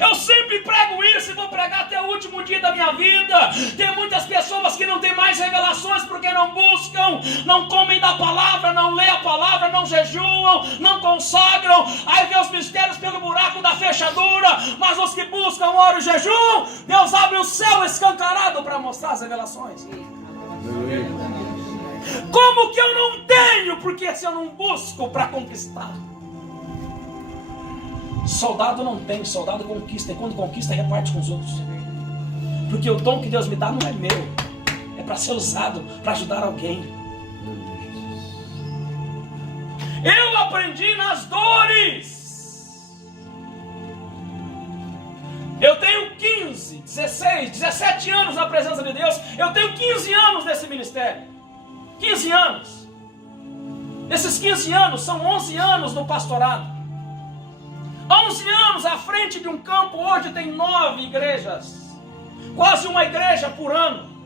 Eu sempre prego isso e vou vou pregar até o último dia da minha vida. Tem muitas pessoas que não têm mais revelações porque não buscam, não comem da palavra, não lêem a palavra, não jejuam, não consagram. Aí vê os mistérios pelo buraco da fechadura. Mas os que buscam, oram e jejuam, Deus abre o céu escancarado para mostrar as revelações. Como que eu não tenho? Porque se eu não busco para conquistar. Soldado não tem, soldado conquista. E quando conquista, reparte com os outros. Porque o dom que Deus me dá não é meu. É para ser usado, para ajudar alguém. Eu aprendi nas dores. Eu tenho 15, 16, 17 anos na presença de Deus. Eu tenho 15 anos nesse ministério. 15 anos. Esses 15 anos são 11 anos no pastorado. 11 anos à frente de um campo. Hoje tem 9 igrejas. Quase uma igreja por ano.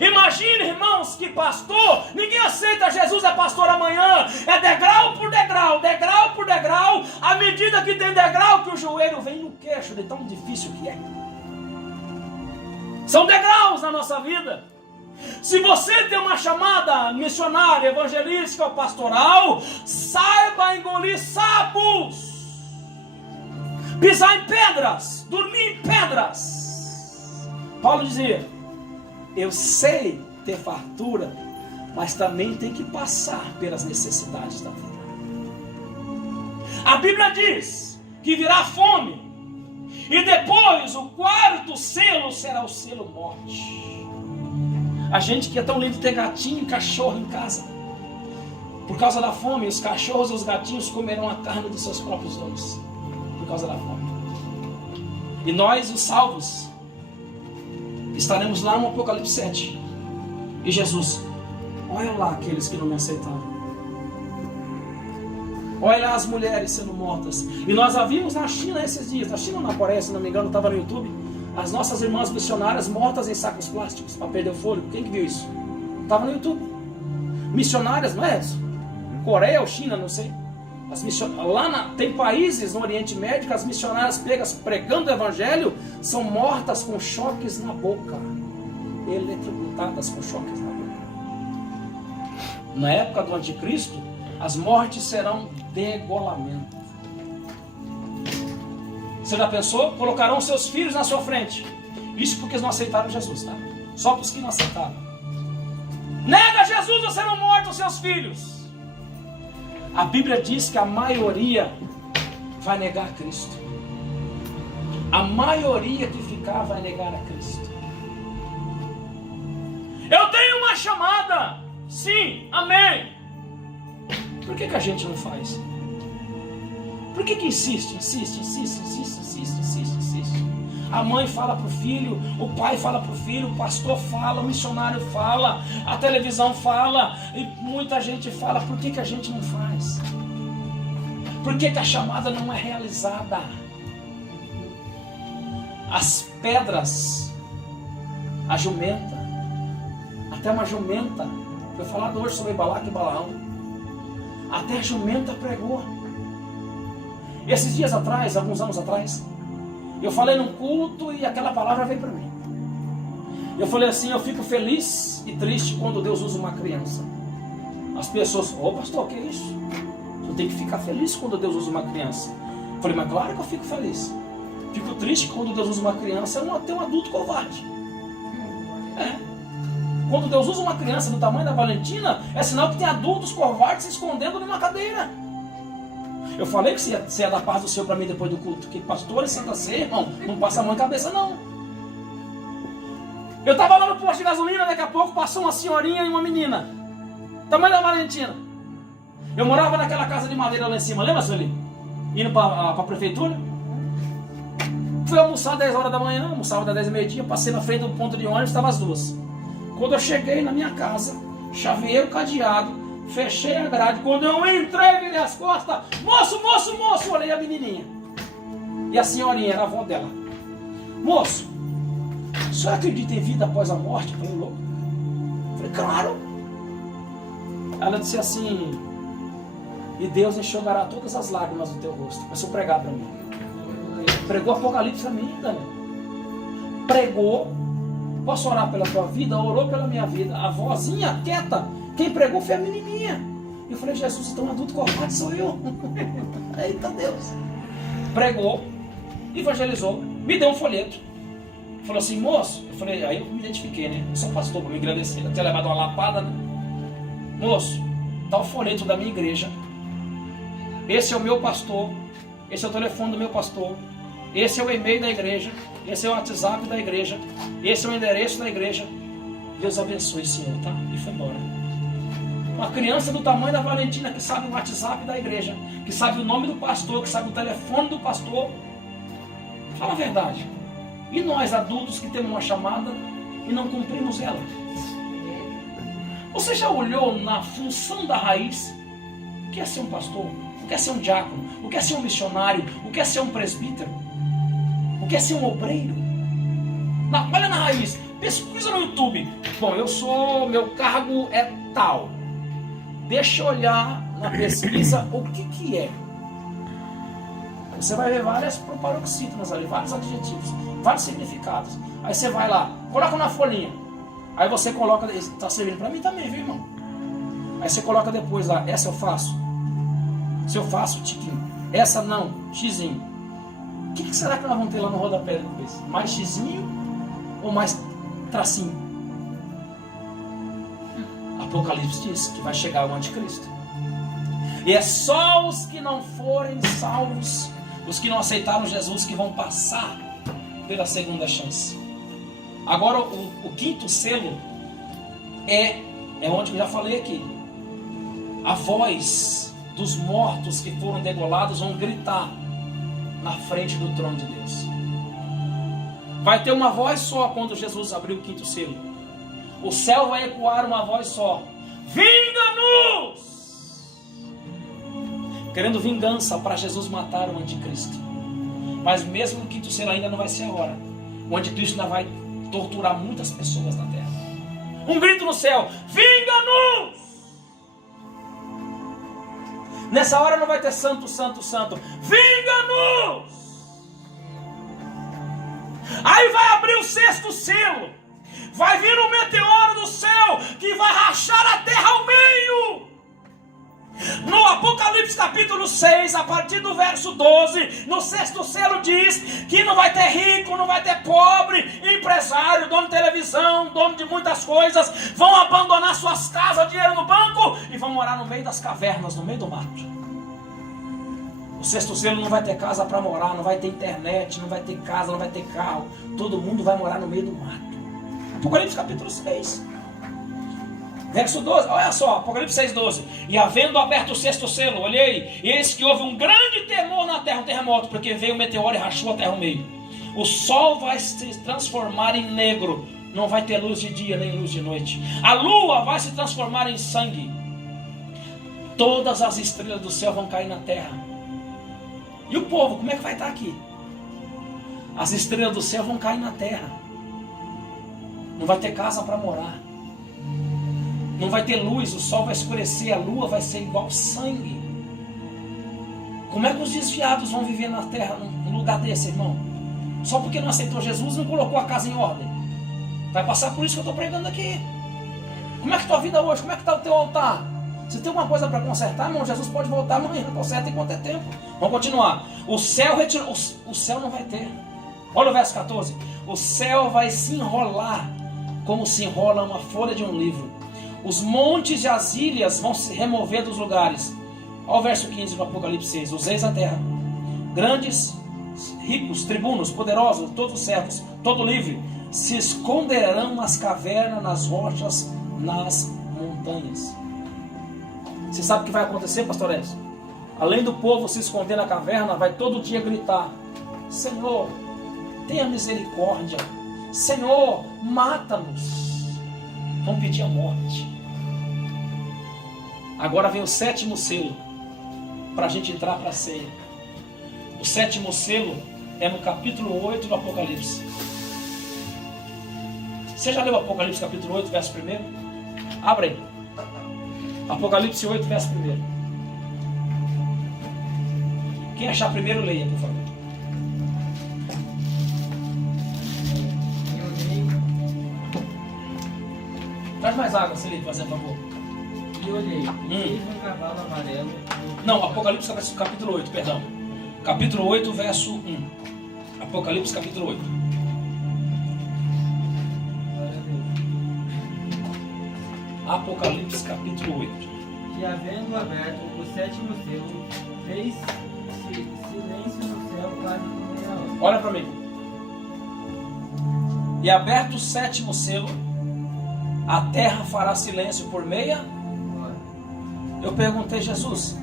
Imagine, irmãos, que pastor, ninguém aceita Jesus é pastor amanhã. É degrau por degrau, degrau por degrau. À medida que tem degrau, que o joelho vem no queixo, de tão difícil que é. São degraus na nossa vida. Se você tem uma chamada missionária, evangelística ou pastoral, saiba engolir sapos, pisar em pedras, dormir em pedras. Paulo dizia: eu sei ter fartura, mas também tem que passar pelas necessidades da vida. A Bíblia diz que virá fome, e depois o quarto selo será o selo morte. A gente que é tão lindo ter gatinho e cachorro em casa. Por causa da fome, os cachorros e os gatinhos comerão a carne dos seus próprios donos. Por causa da fome. E nós, os salvos, estaremos lá no Apocalipse 7. E Jesus: olha lá aqueles que não me aceitaram. Olha lá as mulheres sendo mortas. E nós a vimos na China esses dias. Na China ou na Coreia, se não me engano, estava no YouTube. As nossas irmãs missionárias mortas em sacos plásticos para perder o fôlego. Quem que viu isso? Estava no YouTube. Missionárias, não é isso? Coreia ou China, não sei. Tem países no Oriente Médio que as missionárias pegas pregando o evangelho são mortas com choques na boca. Eletrocutadas com choques na boca. Na época do anticristo, as mortes serão degolamento. Você já pensou? Colocarão seus filhos na sua frente. Isso porque eles não aceitaram Jesus, tá? Só para os que não aceitaram. Nega Jesus ou serão mortos os seus filhos. A Bíblia diz que a maioria vai negar a Cristo. A maioria que ficar vai negar a Cristo. Eu tenho uma chamada. Sim, amém. Por que a gente não faz? Por que insiste? A mãe fala para o filho, o pai fala para o filho, o pastor fala, o missionário fala, a televisão fala, e muita gente fala. Por que a gente não faz? Por que a chamada não é realizada? As pedras, a jumenta, até uma jumenta, foi falado hoje sobre Balaque e Balaão, até a jumenta pregou. Esses dias atrás, alguns anos atrás, eu falei num culto e aquela palavra veio para mim. Eu falei assim: eu fico feliz e triste quando Deus usa uma criança. As pessoas: ô pastor, que é isso? Eu tenho que ficar feliz quando Deus usa uma criança. Eu falei: mas claro que eu fico feliz. Fico triste quando Deus usa uma criança, tem um adulto covarde. Quando Deus usa uma criança do tamanho da Valentina, é sinal que tem adultos covardes se escondendo numa cadeira. Eu falei que você ia dar paz do Senhor para mim depois do culto. Que pastor, senta assim, irmão, não passa a mão em cabeça não. Eu estava lá no posto de gasolina, daqui a pouco passou uma senhorinha e uma menina, tamanho da Valentina. Eu morava naquela casa de madeira lá em cima, lembra, Sueli? Indo para a prefeitura. Fui almoçar 10 horas da manhã, almoçava das 10 e meia-dia, passei na frente do ponto de ônibus, estava as duas. Quando eu cheguei na minha casa, chaveei o cadeado, fechei a grade. Quando eu entrei, virei as costas: moço, olhei a menininha. E a senhorinha era a avó dela. Moço, o senhor acredita em vida após a morte? Eu falei: louco. Eu falei: claro. Ela disse assim: e Deus enxugará todas as lágrimas do teu rosto. Começou a pregar para mim. Pregou Apocalipse para mim, Daniel. pregou. Posso orar pela tua vida? Orou pela minha vida. A vozinha quieta. Quem pregou foi a menininha. Eu falei, Jesus, então adulto covarde sou eu. Eita Deus. Pregou, evangelizou, me deu um folheto. Falou assim, moço. Eu falei, aí eu me identifiquei, né? Eu sou pastor, para me agradecer. Eu tinha levado uma lapada, né? Moço, dá o folheto da minha igreja. Esse é o meu pastor. Esse é o telefone do meu pastor. Esse é o e-mail da igreja. Esse é o WhatsApp da igreja. Esse é o endereço da igreja. Deus abençoe, Senhor, tá? E foi embora. Uma criança do tamanho da Valentina, que sabe o WhatsApp da igreja, que sabe o nome do pastor, que sabe o telefone do pastor. Fala a verdade. E nós adultos que temos uma chamada e não cumprimos ela? Você já olhou na função da raiz? O que é ser um pastor? O que é ser um diácono? O que é ser um missionário? O que é ser um presbítero? O que é ser um obreiro? Olha na raiz, pesquisa no YouTube. Bom, meu cargo é tal. Deixa eu olhar na pesquisa o que é. Você vai ver várias paroxítonas ali, vários adjetivos, vários significados. Aí você vai lá, coloca na folhinha. Aí você coloca, está servindo para mim também, viu, irmão? Aí você coloca depois lá, essa eu faço. Se eu faço, tiquinho. Essa não, xizinho. O que será que nós vamos ter lá no rodapé depois? Mais xizinho ou mais tracinho? Apocalipse diz que vai chegar o anticristo. E é só os que não forem salvos, os que não aceitaram Jesus, que vão passar pela segunda chance. Agora o quinto selo é onde eu já falei aqui. A voz dos mortos que foram degolados vão gritar na frente do trono de Deus. Vai ter uma voz só quando Jesus abrir o quinto selo. O céu vai ecoar uma voz só: vinga-nos! Querendo vingança para Jesus matar o anticristo. Mas mesmo o quinto selo ainda não vai ser agora. O anticristo ainda vai torturar muitas pessoas na terra. Um grito no céu: vinga-nos! Nessa hora não vai ter santo, santo, santo. Vinga-nos! Aí vai abrir o sexto selo. Vai vir um meteoro do céu que vai rachar a terra ao meio. No Apocalipse capítulo 6, a partir do verso 12, no sexto selo diz que não vai ter rico, não vai ter pobre, empresário, dono de televisão, dono de muitas coisas, vão abandonar suas casas, dinheiro no banco e vão morar no meio das cavernas, no meio do mato. O sexto selo não vai ter casa para morar, não vai ter internet, não vai ter casa, não vai ter carro, todo mundo vai morar no meio do mato. Apocalipse capítulo 6. Verso 12, olha só, Apocalipse 6, 12. E havendo aberto o sexto selo, olhei, eis que houve um grande temor na terra, um terremoto, porque veio um meteoro e rachou a terra ao meio. O sol vai se transformar em negro, não vai ter luz de dia nem luz de noite. A lua vai se transformar em sangue. Todas as estrelas do céu vão cair na terra. E o povo, como é que vai estar aqui? As estrelas do céu vão cair na terra. Não vai ter casa para morar. Não vai ter luz, o sol vai escurecer, a lua vai ser igual sangue. Como é que os desviados vão viver na terra num lugar desse, irmão? Só porque não aceitou Jesus, não colocou a casa em ordem. Vai passar por isso que eu estou pregando aqui. Como é que está a vida hoje? Como é que está o teu altar? Se tem uma coisa para consertar, irmão, Jesus pode voltar amanhã, conserta enquanto é tempo. Vamos continuar. O céu retirou, o céu não vai ter. Olha o verso 14. O céu vai se enrolar como se enrola uma folha de um livro. Os montes e as ilhas vão se remover dos lugares. Olha o verso 15 do Apocalipse 6. Os reis da terra, grandes, ricos, tribunos, poderosos, todos servos, todo livre, se esconderão nas cavernas, nas rochas, nas montanhas. Você sabe o que vai acontecer, pastor Edson? Além do povo se esconder na caverna, vai todo dia gritar: Senhor, tenha misericórdia. Senhor, mata-nos. Vão pedir a morte. Agora vem o sétimo selo, para a gente entrar para a ceia. O sétimo selo é no capítulo 8 do Apocalipse. Você já leu o Apocalipse capítulo 8, verso 1? Abre aí. Apocalipse 8, verso 1. Quem achar primeiro, leia, por favor. Traz mais água, Felipe, fazendo favor. E olhei, eis um cavalo amarelo. Não, Apocalipse capítulo 8, perdão. Capítulo 8, verso 1. Apocalipse capítulo 8. Glória a Deus. Apocalipse capítulo 8. E havendo aberto o sétimo selo, fez silêncio no céu quase por meia hora. Olha para mim. E aberto o sétimo selo, a terra fará silêncio por meia. Eu perguntei, Jesus,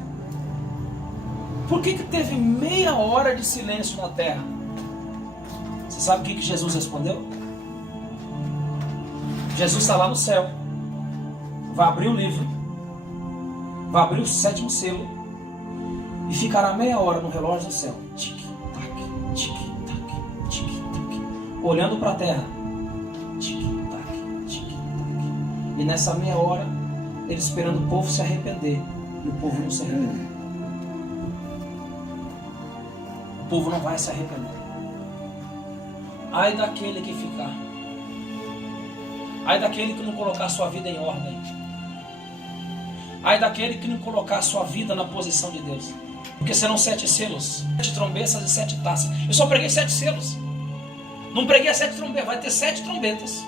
por que teve meia hora de silêncio na terra? Você sabe o que Jesus respondeu? Jesus está lá no céu, vai abrir o livro, vai abrir o sétimo selo e ficará meia hora no relógio do céu, tic-tac, tic-tac, tic-tac, olhando para a terra, tic-tac, tic-tac, e nessa meia hora ele esperando o povo se arrepender, e o povo não se arrependeu. O povo não vai se arrepender. Ai daquele que ficar. Ai daquele que não colocar sua vida em ordem. Ai daquele que não colocar sua vida na posição de Deus. Porque serão 7 selos, 7 trombetas e 7 taças. Eu só preguei 7 selos. Não preguei 7 trombetas. Vai ter 7 trombetas.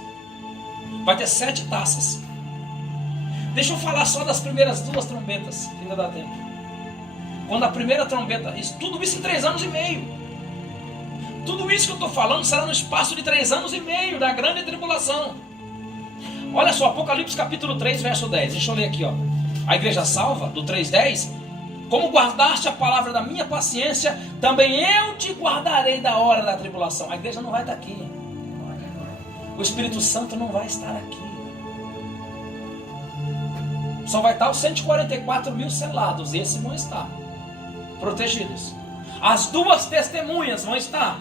Vai ter 7 taças. Deixa eu falar só das primeiras 2 trombetas, que ainda dá tempo. Quando a primeira trombeta, tudo isso em 3 anos e meio. Tudo isso que eu estou falando será no espaço de 3 anos e meio da grande tribulação. Olha só, Apocalipse capítulo 3, verso 10. Deixa eu ler aqui, ó. A igreja salva, do 3:10. Como guardaste a palavra da minha paciência, também eu te guardarei da hora da tribulação. A igreja não vai estar aqui. O Espírito Santo não vai estar aqui. Só vai estar os 144 mil selados. Esses vão estar protegidos. As 2 testemunhas vão estar.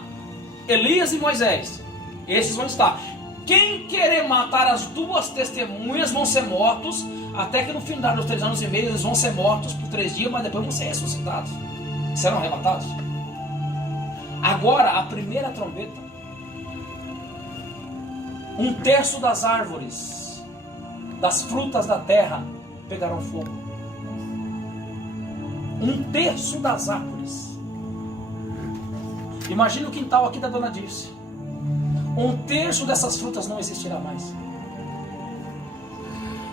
Elias e Moisés. Esses vão estar. Quem querer matar as 2 testemunhas vão ser mortos. Até que no final dos 3 anos e meio eles vão ser mortos por 3 dias. Mas depois vão ser ressuscitados. Serão arrebatados. Agora a primeira trombeta. 1/3 das árvores, das frutas da terra pegarão fogo. 1/3 das árvores. Imagina o quintal aqui da dona Dirce. 1/3 dessas frutas não existirá mais.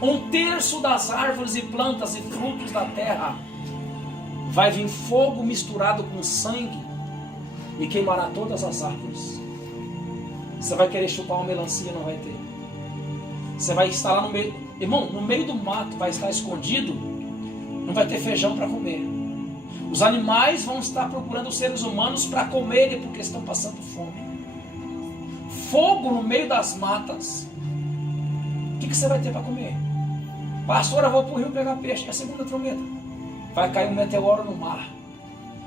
1/3 das árvores e plantas e frutos da terra vai vir fogo misturado com sangue e queimará todas as árvores. Você vai querer chupar uma melancia, não vai ter. Você vai estar lá no meio, irmão, no meio do mato, vai estar escondido, não vai ter feijão para comer. Os animais vão estar procurando os seres humanos para comerem porque estão passando fome. Fogo no meio das matas. O que você vai ter para comer? Pastor, eu vou para o rio pegar peixe. É a segunda trombeta. Vai cair um meteoro no mar.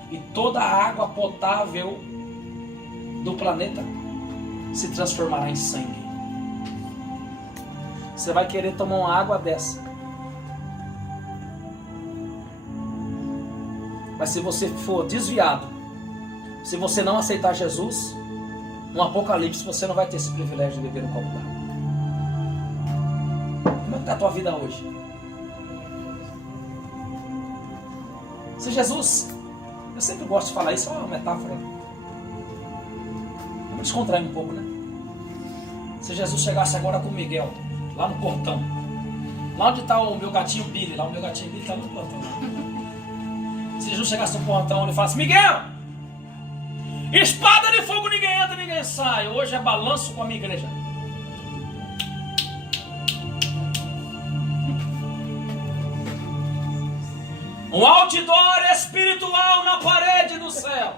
E toda a água potável do planeta se transformará em sangue. Você vai querer tomar uma água dessa. Mas se você for desviado, se você não aceitar Jesus, no Apocalipse você não vai ter esse privilégio de beber um copo d'água. Como é que está a tua vida hoje? Se Jesus, eu sempre gosto de falar isso, é uma metáfora. Vamos descontrair um pouco, né? Se Jesus chegasse agora com o Miguel, lá no portão, lá onde está o meu gatinho Billy, lá o meu gatinho Billy está no portão. Se Jesus chegasse no portão e falasse: Miguel, espada de fogo, ninguém entra, ninguém sai. Hoje é balanço com a minha igreja. Um outdoor espiritual na parede do céu.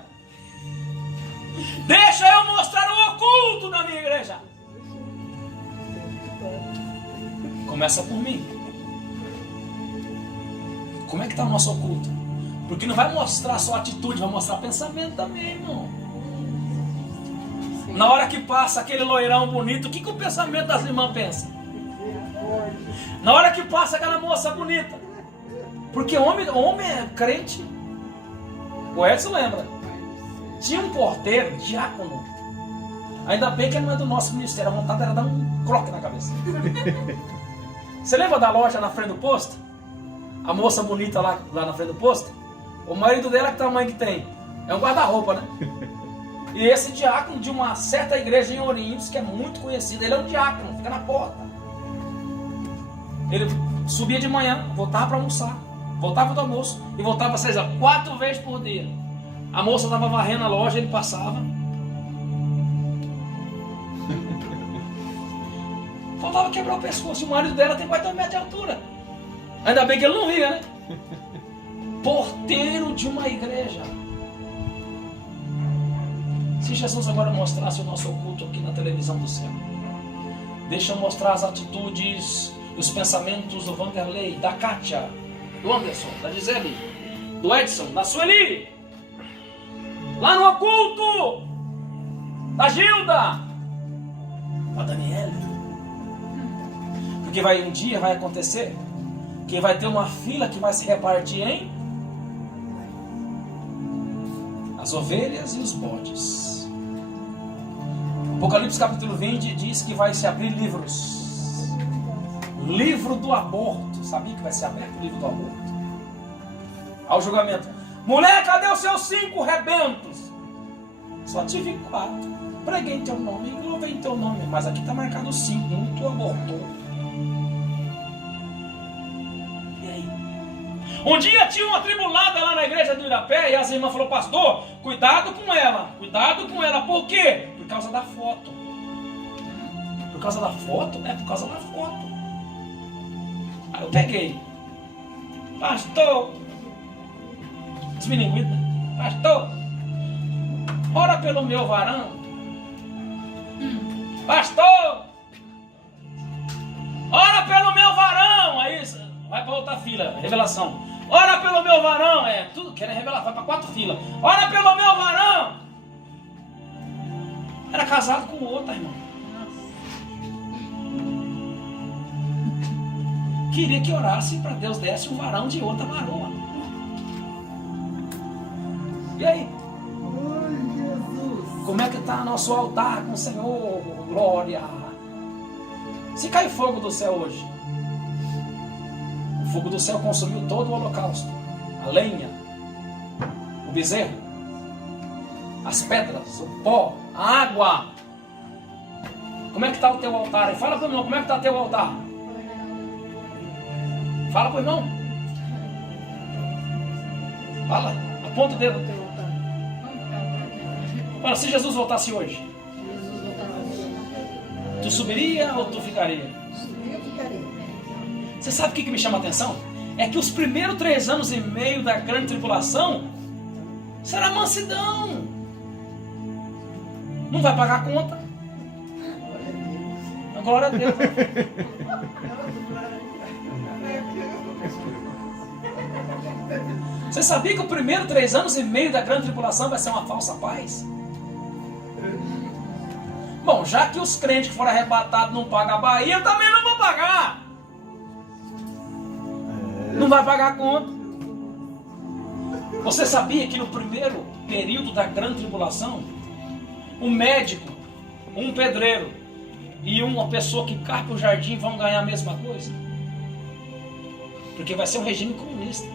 Deixa eu mostrar o oculto da minha igreja. Começa por mim. Como é que está o nosso oculto? Porque não vai mostrar só atitude, vai mostrar pensamento também, irmão. Na hora que passa aquele loirão bonito, o que o pensamento das irmãs pensa? Na hora que passa aquela moça bonita. Porque homem é crente. O Edson lembra. Tinha um porteiro, diácono. Ainda bem que ele não é do nosso ministério. A vontade era dar um croque na cabeça. Você lembra da loja na frente do posto? A moça bonita lá na frente do posto? O marido dela, que tamanho que tem? É um guarda-roupa, né? E esse diácono de uma certa igreja em Ourinhos, que é muito conhecida, ele é um diácono, fica na porta. Ele subia de manhã, voltava para almoçar, voltava do almoço e voltava às 6 horas, 4 vezes por dia. A moça estava varrendo a loja, ele passava. Faltava quebrar o pescoço. O marido dela tem quase 2 metros de altura. Ainda bem que ele não ria, né? Porteiro de uma igreja. Se Jesus agora mostrasse o nosso culto aqui na televisão do céu, deixa eu mostrar as atitudes e os pensamentos do Vanderlei, da Kátia, do Anderson, da Gisele, do Edson, da Sueli, lá no oculto, da Gilda, da Daniela. Porque um dia vai acontecer que vai ter uma fila que vai se repartir em as ovelhas e os bodes. Apocalipse capítulo 20 diz que vai se abrir livros. Livro do aborto. Sabia que vai ser aberto o livro do aborto? Ao julgamento. Mulher, cadê os seus 5 rebentos? Só tive 4. Preguei em teu nome, englobei em teu nome. Mas aqui está marcado 5. Um tu abortou. Um dia tinha uma tribulada lá na igreja do Irapé e as irmãs falaram, pastor, cuidado com ela. Cuidado com ela. Por quê? Por causa da foto. Por causa da foto? É, por causa da foto. Aí eu peguei. Pastor. Desmilinguida. Pastor. Ora pelo meu varão. Pastor. Ora pelo meu varão. Aí vai para outra fila. Revelação. Ora pelo meu varão. É, tudo querem revelar. Vai para 4 filas. Ora pelo meu varão. Era casado com outra, irmão. Queria que orasse para Deus desse um varão de outra varoa. E aí? Ai, Jesus. Como é que está nosso altar com o Senhor? Glória. Se cair fogo do céu hoje, o fogo do céu consumiu todo o holocausto, a lenha, o bezerro, as pedras, o pó, a água. Como é que está o teu altar? Fala para o irmão, como é que está o teu altar? Fala para o irmão. Fala, aponta o dedo. Fala, se Jesus voltasse hoje, tu subiria ou tu ficaria? Eu ficaria. Você sabe o que me chama a atenção? É que os primeiros 3 anos e meio da grande tribulação será mansidão. Não vai pagar a conta. Glória a Deus. Você sabia que o primeiro 3 anos e meio da grande tribulação vai ser uma falsa paz? Bom, já que os crentes que foram arrebatados não pagam a Bahia, eu também não vou pagar. Não vai pagar a conta. Você sabia que no primeiro período da grande tribulação, um médico, um pedreiro e uma pessoa que carpa o jardim vão ganhar a mesma coisa? Porque vai ser um regime comunista.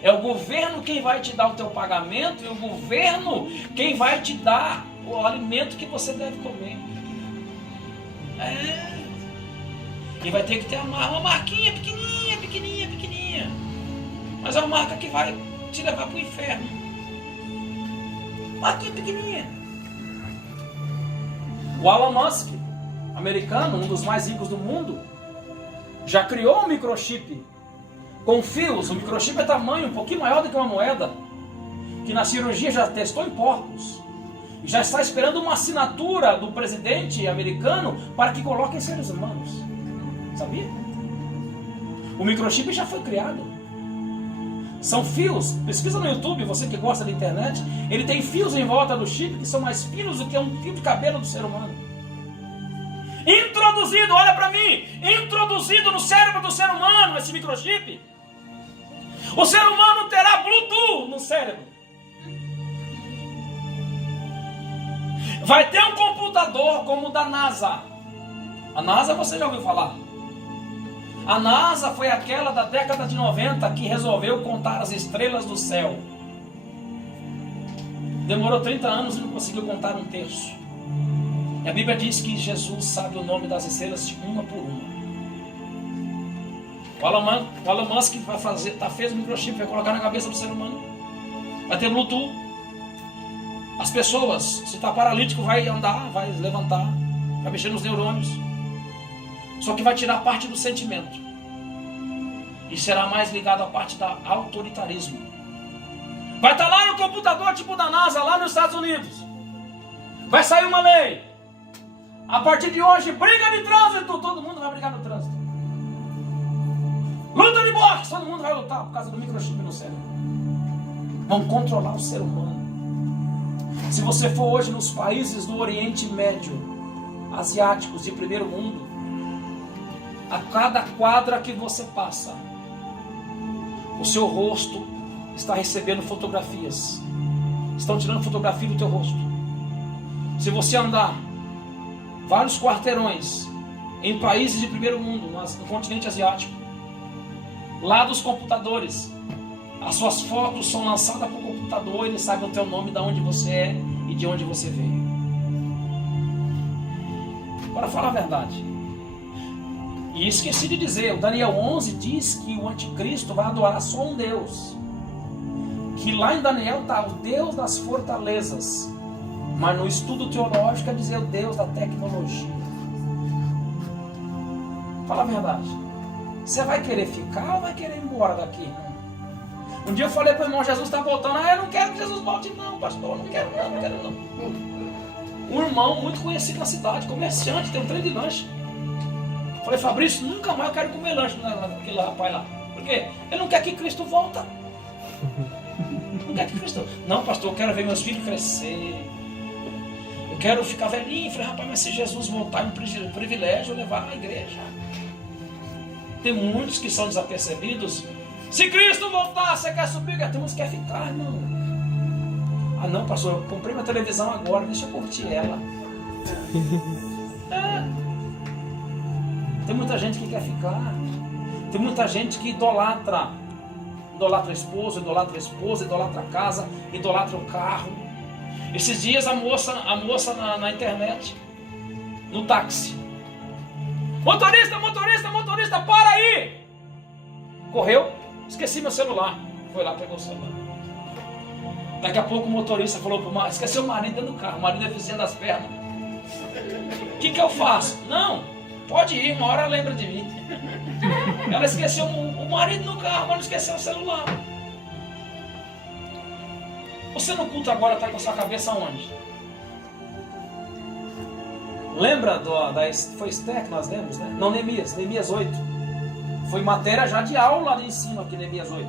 É o governo quem vai te dar o teu pagamento e o governo quem vai te dar o alimento que você deve comer. E vai ter que ter uma marquinha pequenininha, pequenininha, pequenininha. Mas é uma marca que vai te levar para o inferno. Marquinha pequenininha. O Elon Musk, americano, um dos mais ricos do mundo, já criou um microchip com fios. O microchip é tamanho um pouquinho maior do que uma moeda, que na cirurgia já testou em porcos. Já está esperando uma assinatura do presidente americano para que coloque em seres humanos. Sabia? O microchip já foi criado. São fios. Pesquisa no YouTube, você que gosta da internet. Ele tem fios em volta do chip que são mais finos do que um fio de cabelo do ser humano. Introduzido, olha para mim, introduzido no cérebro do ser humano esse microchip. O ser humano terá Bluetooth no cérebro. Vai ter um computador como o da NASA. A NASA você já ouviu falar? A NASA foi aquela da década de 90 que resolveu contar as estrelas do céu. Demorou 30 anos e não conseguiu contar um terço. E a Bíblia diz que Jesus sabe o nome das estrelas de uma por uma. O Elon Musk vai fazer, fez o microchip, vai colocar na cabeça do ser humano. Vai ter Bluetooth. As pessoas, se está paralítico, vai andar, vai levantar, vai mexer nos neurônios. Só que vai tirar parte do sentimento. E será mais ligado à parte do autoritarismo. Vai estar lá no computador tipo da NASA, lá nos Estados Unidos. Vai sair uma lei. A partir de hoje, briga de trânsito. Todo mundo vai brigar no trânsito. Luta de boxe. Todo mundo vai lutar por causa do microchip no cérebro. Vão controlar o ser humano. Se você for hoje nos países do Oriente Médio, asiáticos de primeiro mundo, a cada quadra que você passa, o seu rosto está recebendo fotografias. Estão tirando fotografia do teu rosto. Se você andar vários quarteirões em países de primeiro mundo, no continente asiático, lá dos computadores, as suas fotos são lançadas para o computador, ele sabe o teu nome, de onde você é e de onde você veio. Para falar a verdade, e esqueci de dizer, o Daniel 11 diz que o anticristo vai adorar só um Deus. Que lá em Daniel está o Deus das fortalezas, mas no estudo teológico é dizer o Deus da tecnologia. Fala a verdade, você vai querer ficar ou vai querer ir embora daqui? Um dia eu falei para o irmão, Jesus está voltando. Eu não quero que Jesus volte não, pastor, não quero não. Um irmão muito conhecido na cidade, comerciante, tem um trem de lanche. Falei, Fabrício, nunca mais eu quero comer lanche naquele rapaz lá. Por quê? Ele não quer que Cristo volta. Não quer que Cristo... Não, pastor, eu quero ver meus filhos crescer. Eu quero ficar velhinho. Falei, rapaz, mas se Jesus voltar, é um privilégio levar na igreja. Tem muitos que são desapercebidos. Se Cristo voltar, você quer subir? Tem uns que quer ficar, irmão. Ah não, pastor, eu comprei minha televisão agora, deixa eu curtir ela. Tem muita gente que quer ficar. Tem muita gente que idolatra a esposa, idolatra a casa, idolatra o carro. Esses dias a moça na internet, no táxi. Motorista, para aí! Correu, esqueci meu celular. Foi lá, pegou o celular. Daqui a pouco o motorista falou pro marido, esqueceu o marido dentro do carro, o marido é vizinho das pernas. O que eu faço? Não, pode ir, uma hora lembra de mim. Ela esqueceu o marido no carro, mas não esqueceu o celular. Você no culto agora está com a sua cabeça onde? Lembra foi Esther que nós lemos, né? Não, Neemias 8. Foi matéria já de aula ali em cima aqui, Neemias 8.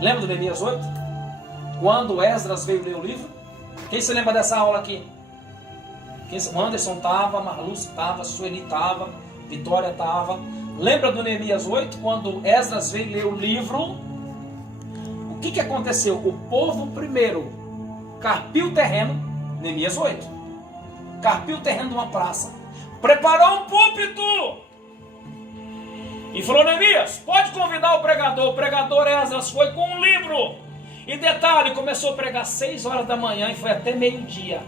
Lembra do Neemias 8? Quando Esdras veio ler o livro? Quem se lembra dessa aula aqui? O Anderson estava, Marluce estava, Sueli estava, Vitória estava. Lembra do Neemias 8? Quando Esdras veio ler o livro? O que aconteceu? O povo primeiro carpiu o terreno, Neemias 8. Carpiu o terreno de uma praça, preparou um púlpito e falou, Neemias, pode convidar o pregador Esdras foi com um livro, e detalhe, começou a pregar 6 horas da manhã e foi até meio-dia,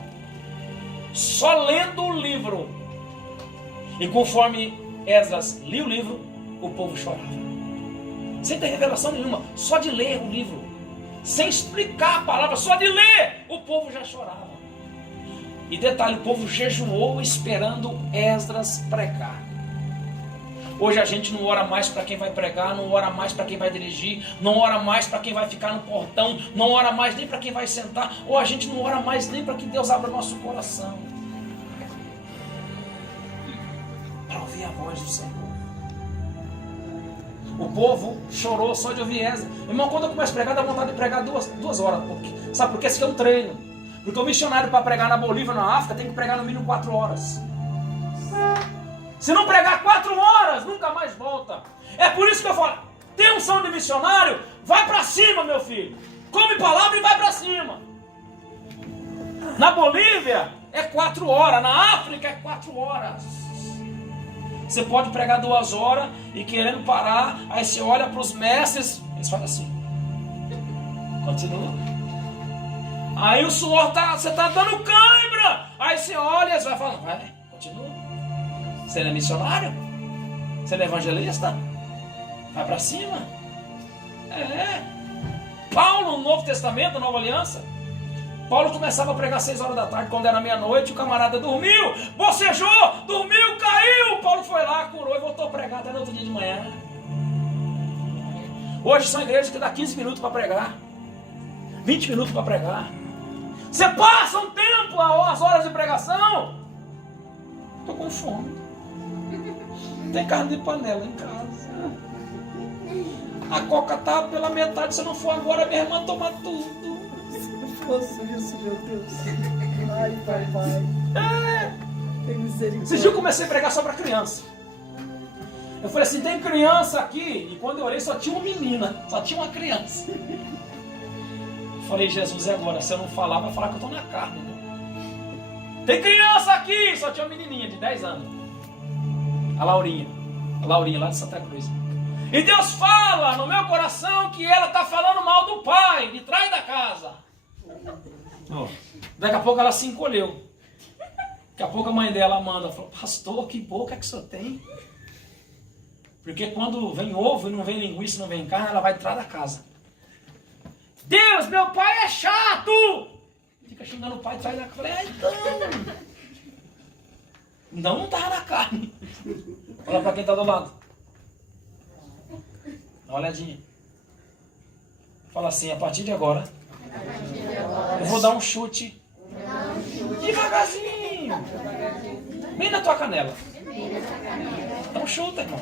só lendo o livro, e conforme Esdras lia o livro, o povo chorava, sem ter revelação nenhuma, só de ler o livro, sem explicar a palavra, só de ler, o povo já chorava. E detalhe, o povo jejuou esperando Esdras pregar. Hoje a gente não ora mais para quem vai pregar, não ora mais para quem vai dirigir, não ora mais para quem vai ficar no portão, não ora mais nem para quem vai sentar, ou a gente não ora mais nem para que Deus abra nosso coração para ouvir a voz do Senhor. O povo chorou só de ouvir Esdras. Irmão, quando eu começo a pregar, dá vontade de pregar duas horas. Sabe por quê? Esse aqui é um treino. Porque o missionário para pregar na Bolívia, na África, tem que pregar no mínimo 4 horas. Se não pregar 4 horas, nunca mais volta. É por isso que eu falo, tem unção de missionário, vai para cima, meu filho. Come palavra e vai para cima. Na Bolívia é 4 horas, na África é 4 horas. Você pode pregar 2 horas e querendo parar, aí você olha para os mestres, eles falam assim, continua. Aí o suor você está dando cãibra, aí você olha e eles vão falar, vai, continua. Você não é missionário? Você não é evangelista? Vai para cima. Paulo, no Novo Testamento, Nova Aliança, Paulo começava a pregar 6 horas da tarde, quando era meia-noite, o camarada dormiu, bocejou, dormiu, caiu. Paulo foi lá, curou e voltou a pregar até no outro dia de manhã. Hoje são igrejas que dá 15 minutos para pregar, 20 minutos para pregar. Você passa um tempo, as horas de pregação. Estou com fome. Tem carne de panela em casa. A coca está pela metade, se não for agora, minha irmã toma tudo. Fosse isso, meu Deus. Ai, papai. Tem misericórdia. Esse dia eu comecei a pregar só para criança. Eu falei assim, tem criança aqui? E quando eu olhei só tinha uma menina, só tinha uma criança. Eu falei, Jesus, e agora? Se eu não falar, vai falar que eu estou na carne. Né? Tem criança aqui? Só tinha uma menininha de 10 anos. A Laurinha lá de Santa Cruz. E Deus fala no meu coração que ela está falando mal do pai, de trás da casa. Daqui a pouco ela se encolheu. Daqui a pouco a mãe dela, Amanda, falou, pastor, que boca que o senhor tem? Porque quando vem ovo e não vem linguiça, não vem carne, ela vai entrar da casa. Deus, meu pai é chato! Fica xingando o pai atrás da casa. Eu falei, então. Não estava na carne. Olha para quem está do lado. Dá uma olhadinha. Fala assim, a partir de agora, eu vou dar um chute. Devagarzinho. Bem na tua canela. Então chuta, irmão.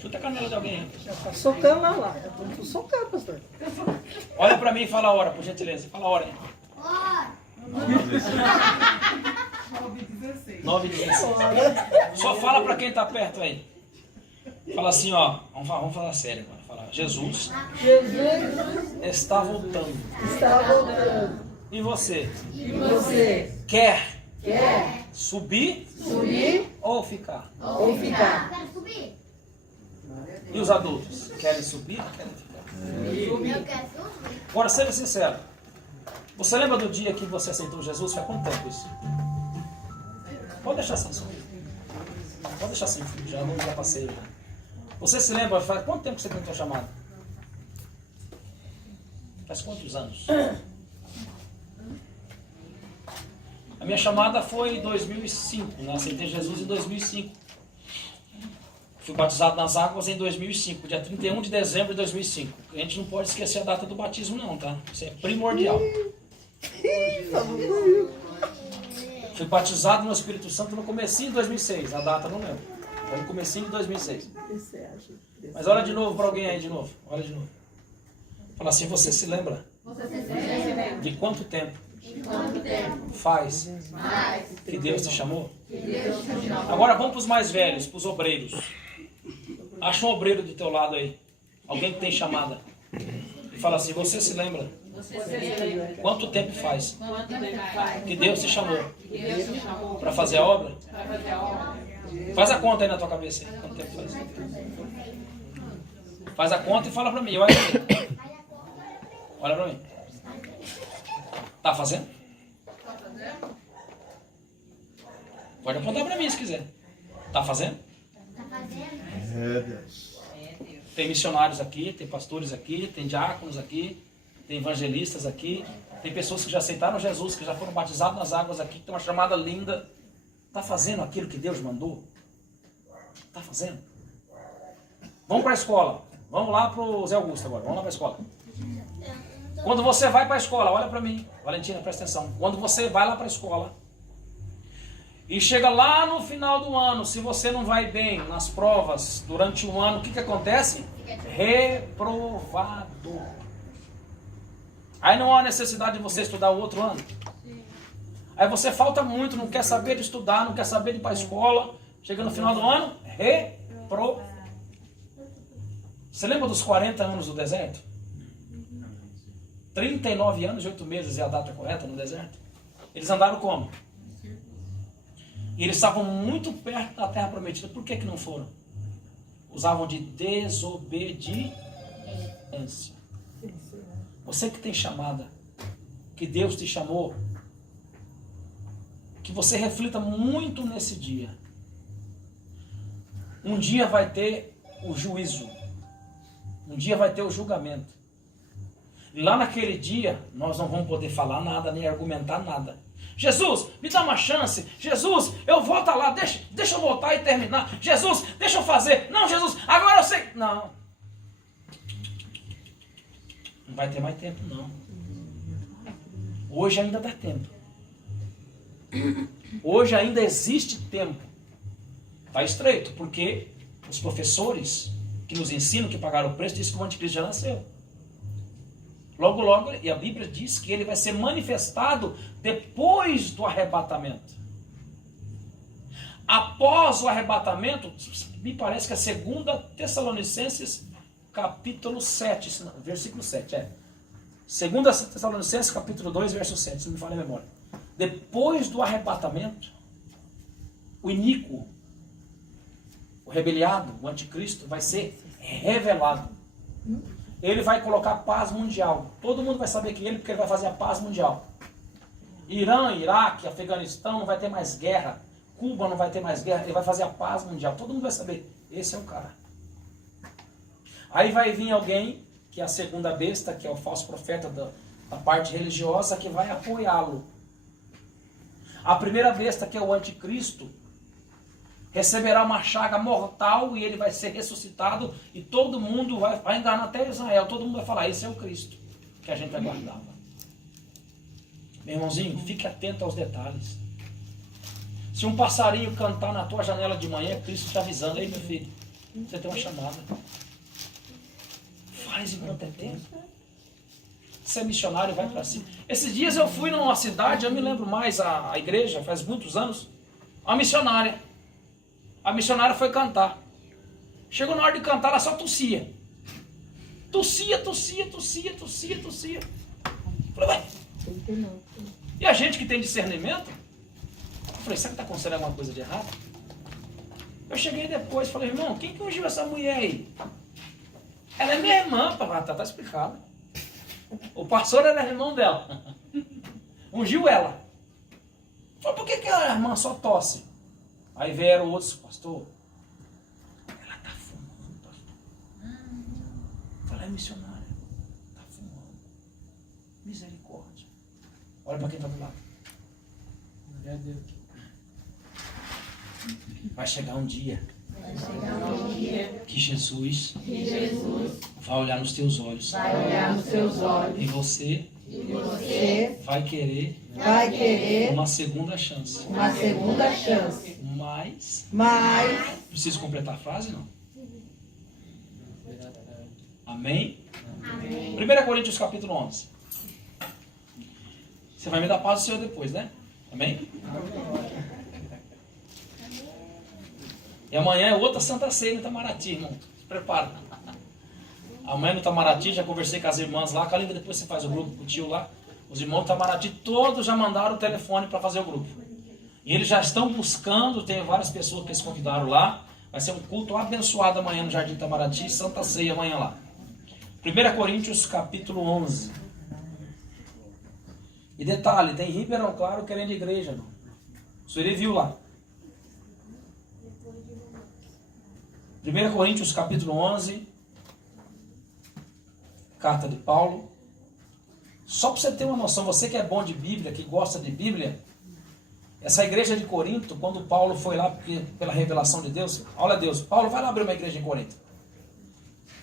Chuta a canela de alguém. Já está socando lá. Eu estou socando, pastor. Olha para mim e fala a hora, por gentileza. Fala a hora aí. 9h16. Só fala para quem está perto aí. Fala assim, ó. Vamos falar sério agora. Fala, Jesus está voltando. Está voltando. E você? E você? Quer subir ou ficar? Ou ficar? Quero subir. E os adultos? Querem subir ou querem ficar? Eu quero subir. Agora, seja sincero. Você lembra do dia que você aceitou Jesus? Faz quanto tempo isso? Pode deixar assim, senhor. Pode deixar assim, filho. Já passei. Já. Você se lembra, faz quanto tempo que você tentou a chamada? Faz quantos anos? A minha chamada foi em 2005, né? Aceitei Jesus em 2005. Fui batizado nas águas em 2005, dia 31 de dezembro de 2005. A gente não pode esquecer a data do batismo não, tá? Isso é primordial. Fui batizado no Espírito Santo no comecinho de 2006, a data não lembro. Foi no comecinho de 2006. Mas olha de novo para alguém aí de novo. Olha de novo. Fala assim, você se lembra? De quanto tempo? Faz que Deus te chamou? Agora vamos para os mais velhos, para os obreiros. Acha um obreiro do teu lado aí. Alguém que tem chamada. E fala assim, você se lembra? Quanto tempo faz que Deus te chamou para fazer a obra? Faz a conta aí na tua cabeça. Aí. Quanto tempo faz? Faz a conta e fala para mim. Olha para mim. Olha para mim. Tá fazendo? Pode apontar para mim se quiser. Tá fazendo? Tem missionários aqui, tem pastores aqui, tem diáconos aqui, tem evangelistas aqui, tem pessoas que já aceitaram Jesus, que já foram batizados nas águas aqui, que tem uma chamada linda. Está fazendo aquilo que Deus mandou? Está fazendo? Vamos para a escola. Vamos lá para o Zé Augusto agora. Vamos lá para a escola. Quando você vai para a escola, olha para mim. Valentina, presta atenção. Quando você vai lá para a escola e chega lá no final do ano, se você não vai bem nas provas durante um ano, o que acontece? Reprovado. Aí não há necessidade de você estudar o outro ano. Aí você falta muito, não quer saber de estudar, não quer saber de ir para a escola. Chega no final do ano, reprovado. Você lembra dos 40 anos do deserto? 39 anos e 8 meses é a data correta no deserto. Eles andaram como? E eles estavam muito perto da terra prometida. Por que não foram? Usavam de desobediência. Você que tem chamada, que Deus te chamou, que você reflita muito nesse dia. Um dia vai ter o juízo. Um dia vai ter o julgamento. E lá naquele dia, nós não vamos poder falar nada, nem argumentar nada. Jesus, me dá uma chance. Jesus, eu volto lá, deixa eu voltar e terminar. Jesus, deixa eu fazer. Não, Jesus, agora eu sei. Não. Não vai ter mais tempo, não. Hoje ainda dá tempo. Hoje ainda existe tempo. Está estreito, porque os professores que nos ensinam, que pagaram o preço, dizem que o anticristo já nasceu. Logo, logo, e a Bíblia diz que ele vai ser manifestado depois do arrebatamento. Após o arrebatamento, me parece que é 2 Tessalonicenses, capítulo 7, versículo 7, 2 Tessalonicenses, capítulo 2, verso 7, se não me falha a memória. Depois do arrebatamento, o iníquo, o rebeliado, o anticristo, vai ser revelado. Ele vai colocar paz mundial. Todo mundo vai saber que ele, porque ele vai fazer a paz mundial. Irã, Iraque, Afeganistão não vai ter mais guerra. Cuba não vai ter mais guerra. Ele vai fazer a paz mundial. Todo mundo vai saber. Esse é o cara. Aí vai vir alguém, que é a segunda besta, que é o falso profeta da parte religiosa, que vai apoiá-lo. A primeira besta, que é o anticristo, receberá uma chaga mortal e ele vai ser ressuscitado e todo mundo vai enganar até Israel. Todo mundo vai falar, esse é o Cristo que a gente aguardava. Meu irmãozinho, fique atento aos detalhes. Se um passarinho cantar na tua janela de manhã, é Cristo te avisando, ei meu filho, você tem uma chamada. Faz enquanto é tempo. Você é missionário, vai para cima. Esses dias eu fui numa cidade, eu me lembro mais, a igreja, faz muitos anos, a missionária foi cantar. Chegou na hora de cantar, ela só tossia. Tossia. Falei, ué. E a gente que tem discernimento, eu falei, será que está acontecendo alguma coisa de errado? Eu cheguei depois, falei, irmão, quem que ungiu essa mulher aí? Ela é minha irmã, papai, tá explicado. O pastor era irmão dela. Ungiu ela. Falei, por que a irmã só tosse? Aí vieram outros, pastor, ela está fumando, pastor. Ela é missionária, está fumando. Misericórdia. Olha para quem está do lado. Vai chegar um dia que Jesus vai olhar nos teus olhos. E você vai querer uma segunda chance. Mas preciso completar a frase, não? Amém? 1 Coríntios capítulo 11. Você vai me dar paz do Senhor depois, né? Amém? E amanhã é outra Santa Ceia no Itamaraty, irmão. Se prepara. Amanhã no Itamaraty, já conversei com as irmãs lá. Calinda, depois você faz o grupo com o tio lá. Os irmãos do Itamaraty todos já mandaram o telefone para fazer o grupo. E eles já estão buscando, tem várias pessoas que eles convidaram lá. Vai ser um culto abençoado amanhã no Jardim Itamaraty, Santa Ceia amanhã lá. 1 Coríntios capítulo 11. E detalhe, tem Ribeirão Claro querendo igreja, irmão. O senhor viu lá. 1 Coríntios capítulo 11. Carta de Paulo. Só para você ter uma noção, você que é bom de Bíblia, que gosta de Bíblia, essa igreja de Corinto, quando Paulo foi lá pela revelação de Deus, olha Deus, Paulo vai lá abrir uma igreja em Corinto.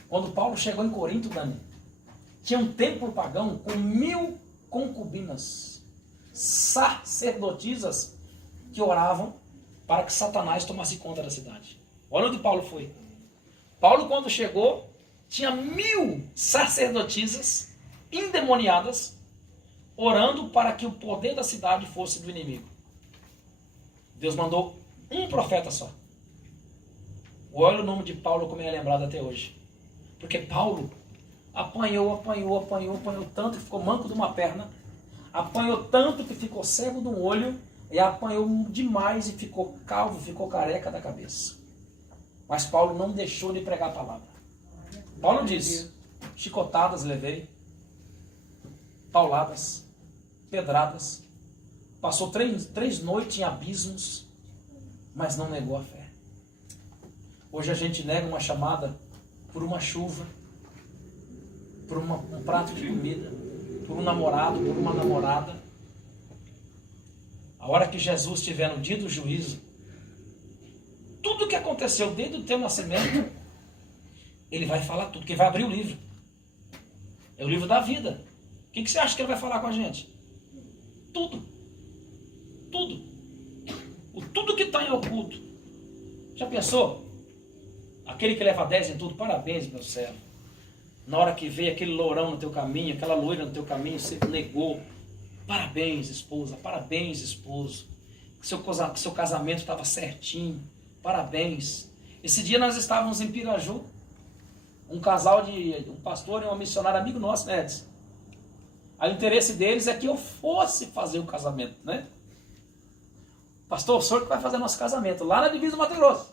Quando Paulo chegou em Corinto, Dani, tinha um templo pagão com 1000 concubinas, sacerdotisas, que oravam para que Satanás tomasse conta da cidade. Olha onde Paulo foi. Paulo, quando chegou, tinha 1000 sacerdotisas endemoniadas, orando para que o poder da cidade fosse do inimigo. Deus mandou um profeta só. Olha o nome de Paulo como é lembrado até hoje. Porque Paulo apanhou tanto que ficou manco de uma perna, apanhou tanto que ficou cego de um olho, E apanhou demais e ficou calvo, ficou careca da cabeça. Mas Paulo não deixou de pregar a palavra. Paulo diz, chicotadas levei, pauladas, pedradas. Passou três noites em abismos, mas não negou a fé. Hoje a gente nega uma chamada por uma chuva, por um prato de comida, por um namorado, por uma namorada. A hora que Jesus estiver no dia do juízo, tudo que aconteceu desde o teu nascimento, ele vai falar tudo, porque vai abrir o livro. É o livro da vida. O que você acha que ele vai falar com a gente? Tudo. Tudo. Tudo que está em oculto. Já pensou? Aquele que leva 10 em tudo, parabéns, meu servo. Na hora que veio aquele lourão no teu caminho, aquela loira no teu caminho, você negou. Parabéns, esposa. Parabéns, esposo. Seu casamento estava certinho. Parabéns. Esse dia nós estávamos em Piraju. Um casal um pastor e uma missionária, amigo nosso, né, Edson? Aí o interesse deles é que eu fosse fazer o casamento, né? Pastor, o senhor que vai fazer nosso casamento lá na divisa do Mato Grosso.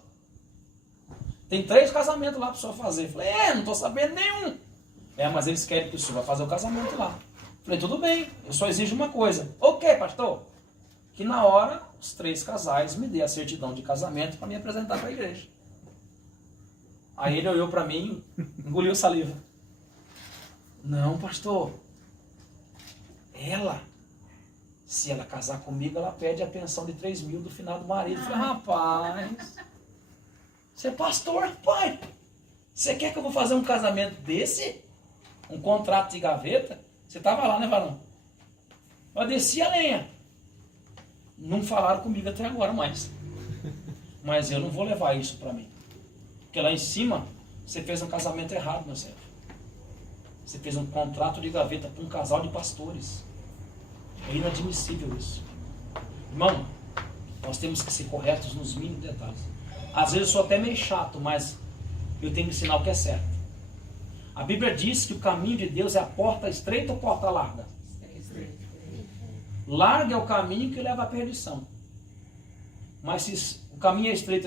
Tem 3 casamentos lá para o senhor fazer. Falei, não estou sabendo nenhum. Mas eles querem que o senhor vá fazer o casamento lá. Falei, tudo bem, eu só exijo uma coisa. O quê, pastor? Que na hora, os 3 casais me dê a certidão de casamento para me apresentar para a igreja. Aí ele olhou para mim, engoliu saliva. Não, pastor. Se ela casar comigo, ela pede a pensão de 3 mil do final do marido. Eu falei, rapaz, você é pastor, pai. Você quer que eu vou fazer um casamento desse? Um contrato de gaveta? Você estava lá, né, varão? Eu desci a lenha. Não falaram comigo até agora mais. Mas eu não vou levar isso para mim. Porque lá em cima, você fez um casamento errado, meu servo. Você fez um contrato de gaveta para um casal de pastores. É inadmissível isso. Irmão, nós temos que ser corretos nos mínimos detalhes. Às vezes eu sou até meio chato, mas eu tenho que ensinar o que é certo. A Bíblia diz que o caminho de Deus é a porta estreita ou porta larga? Larga é o caminho que leva à perdição. Mas se o caminho é estreito,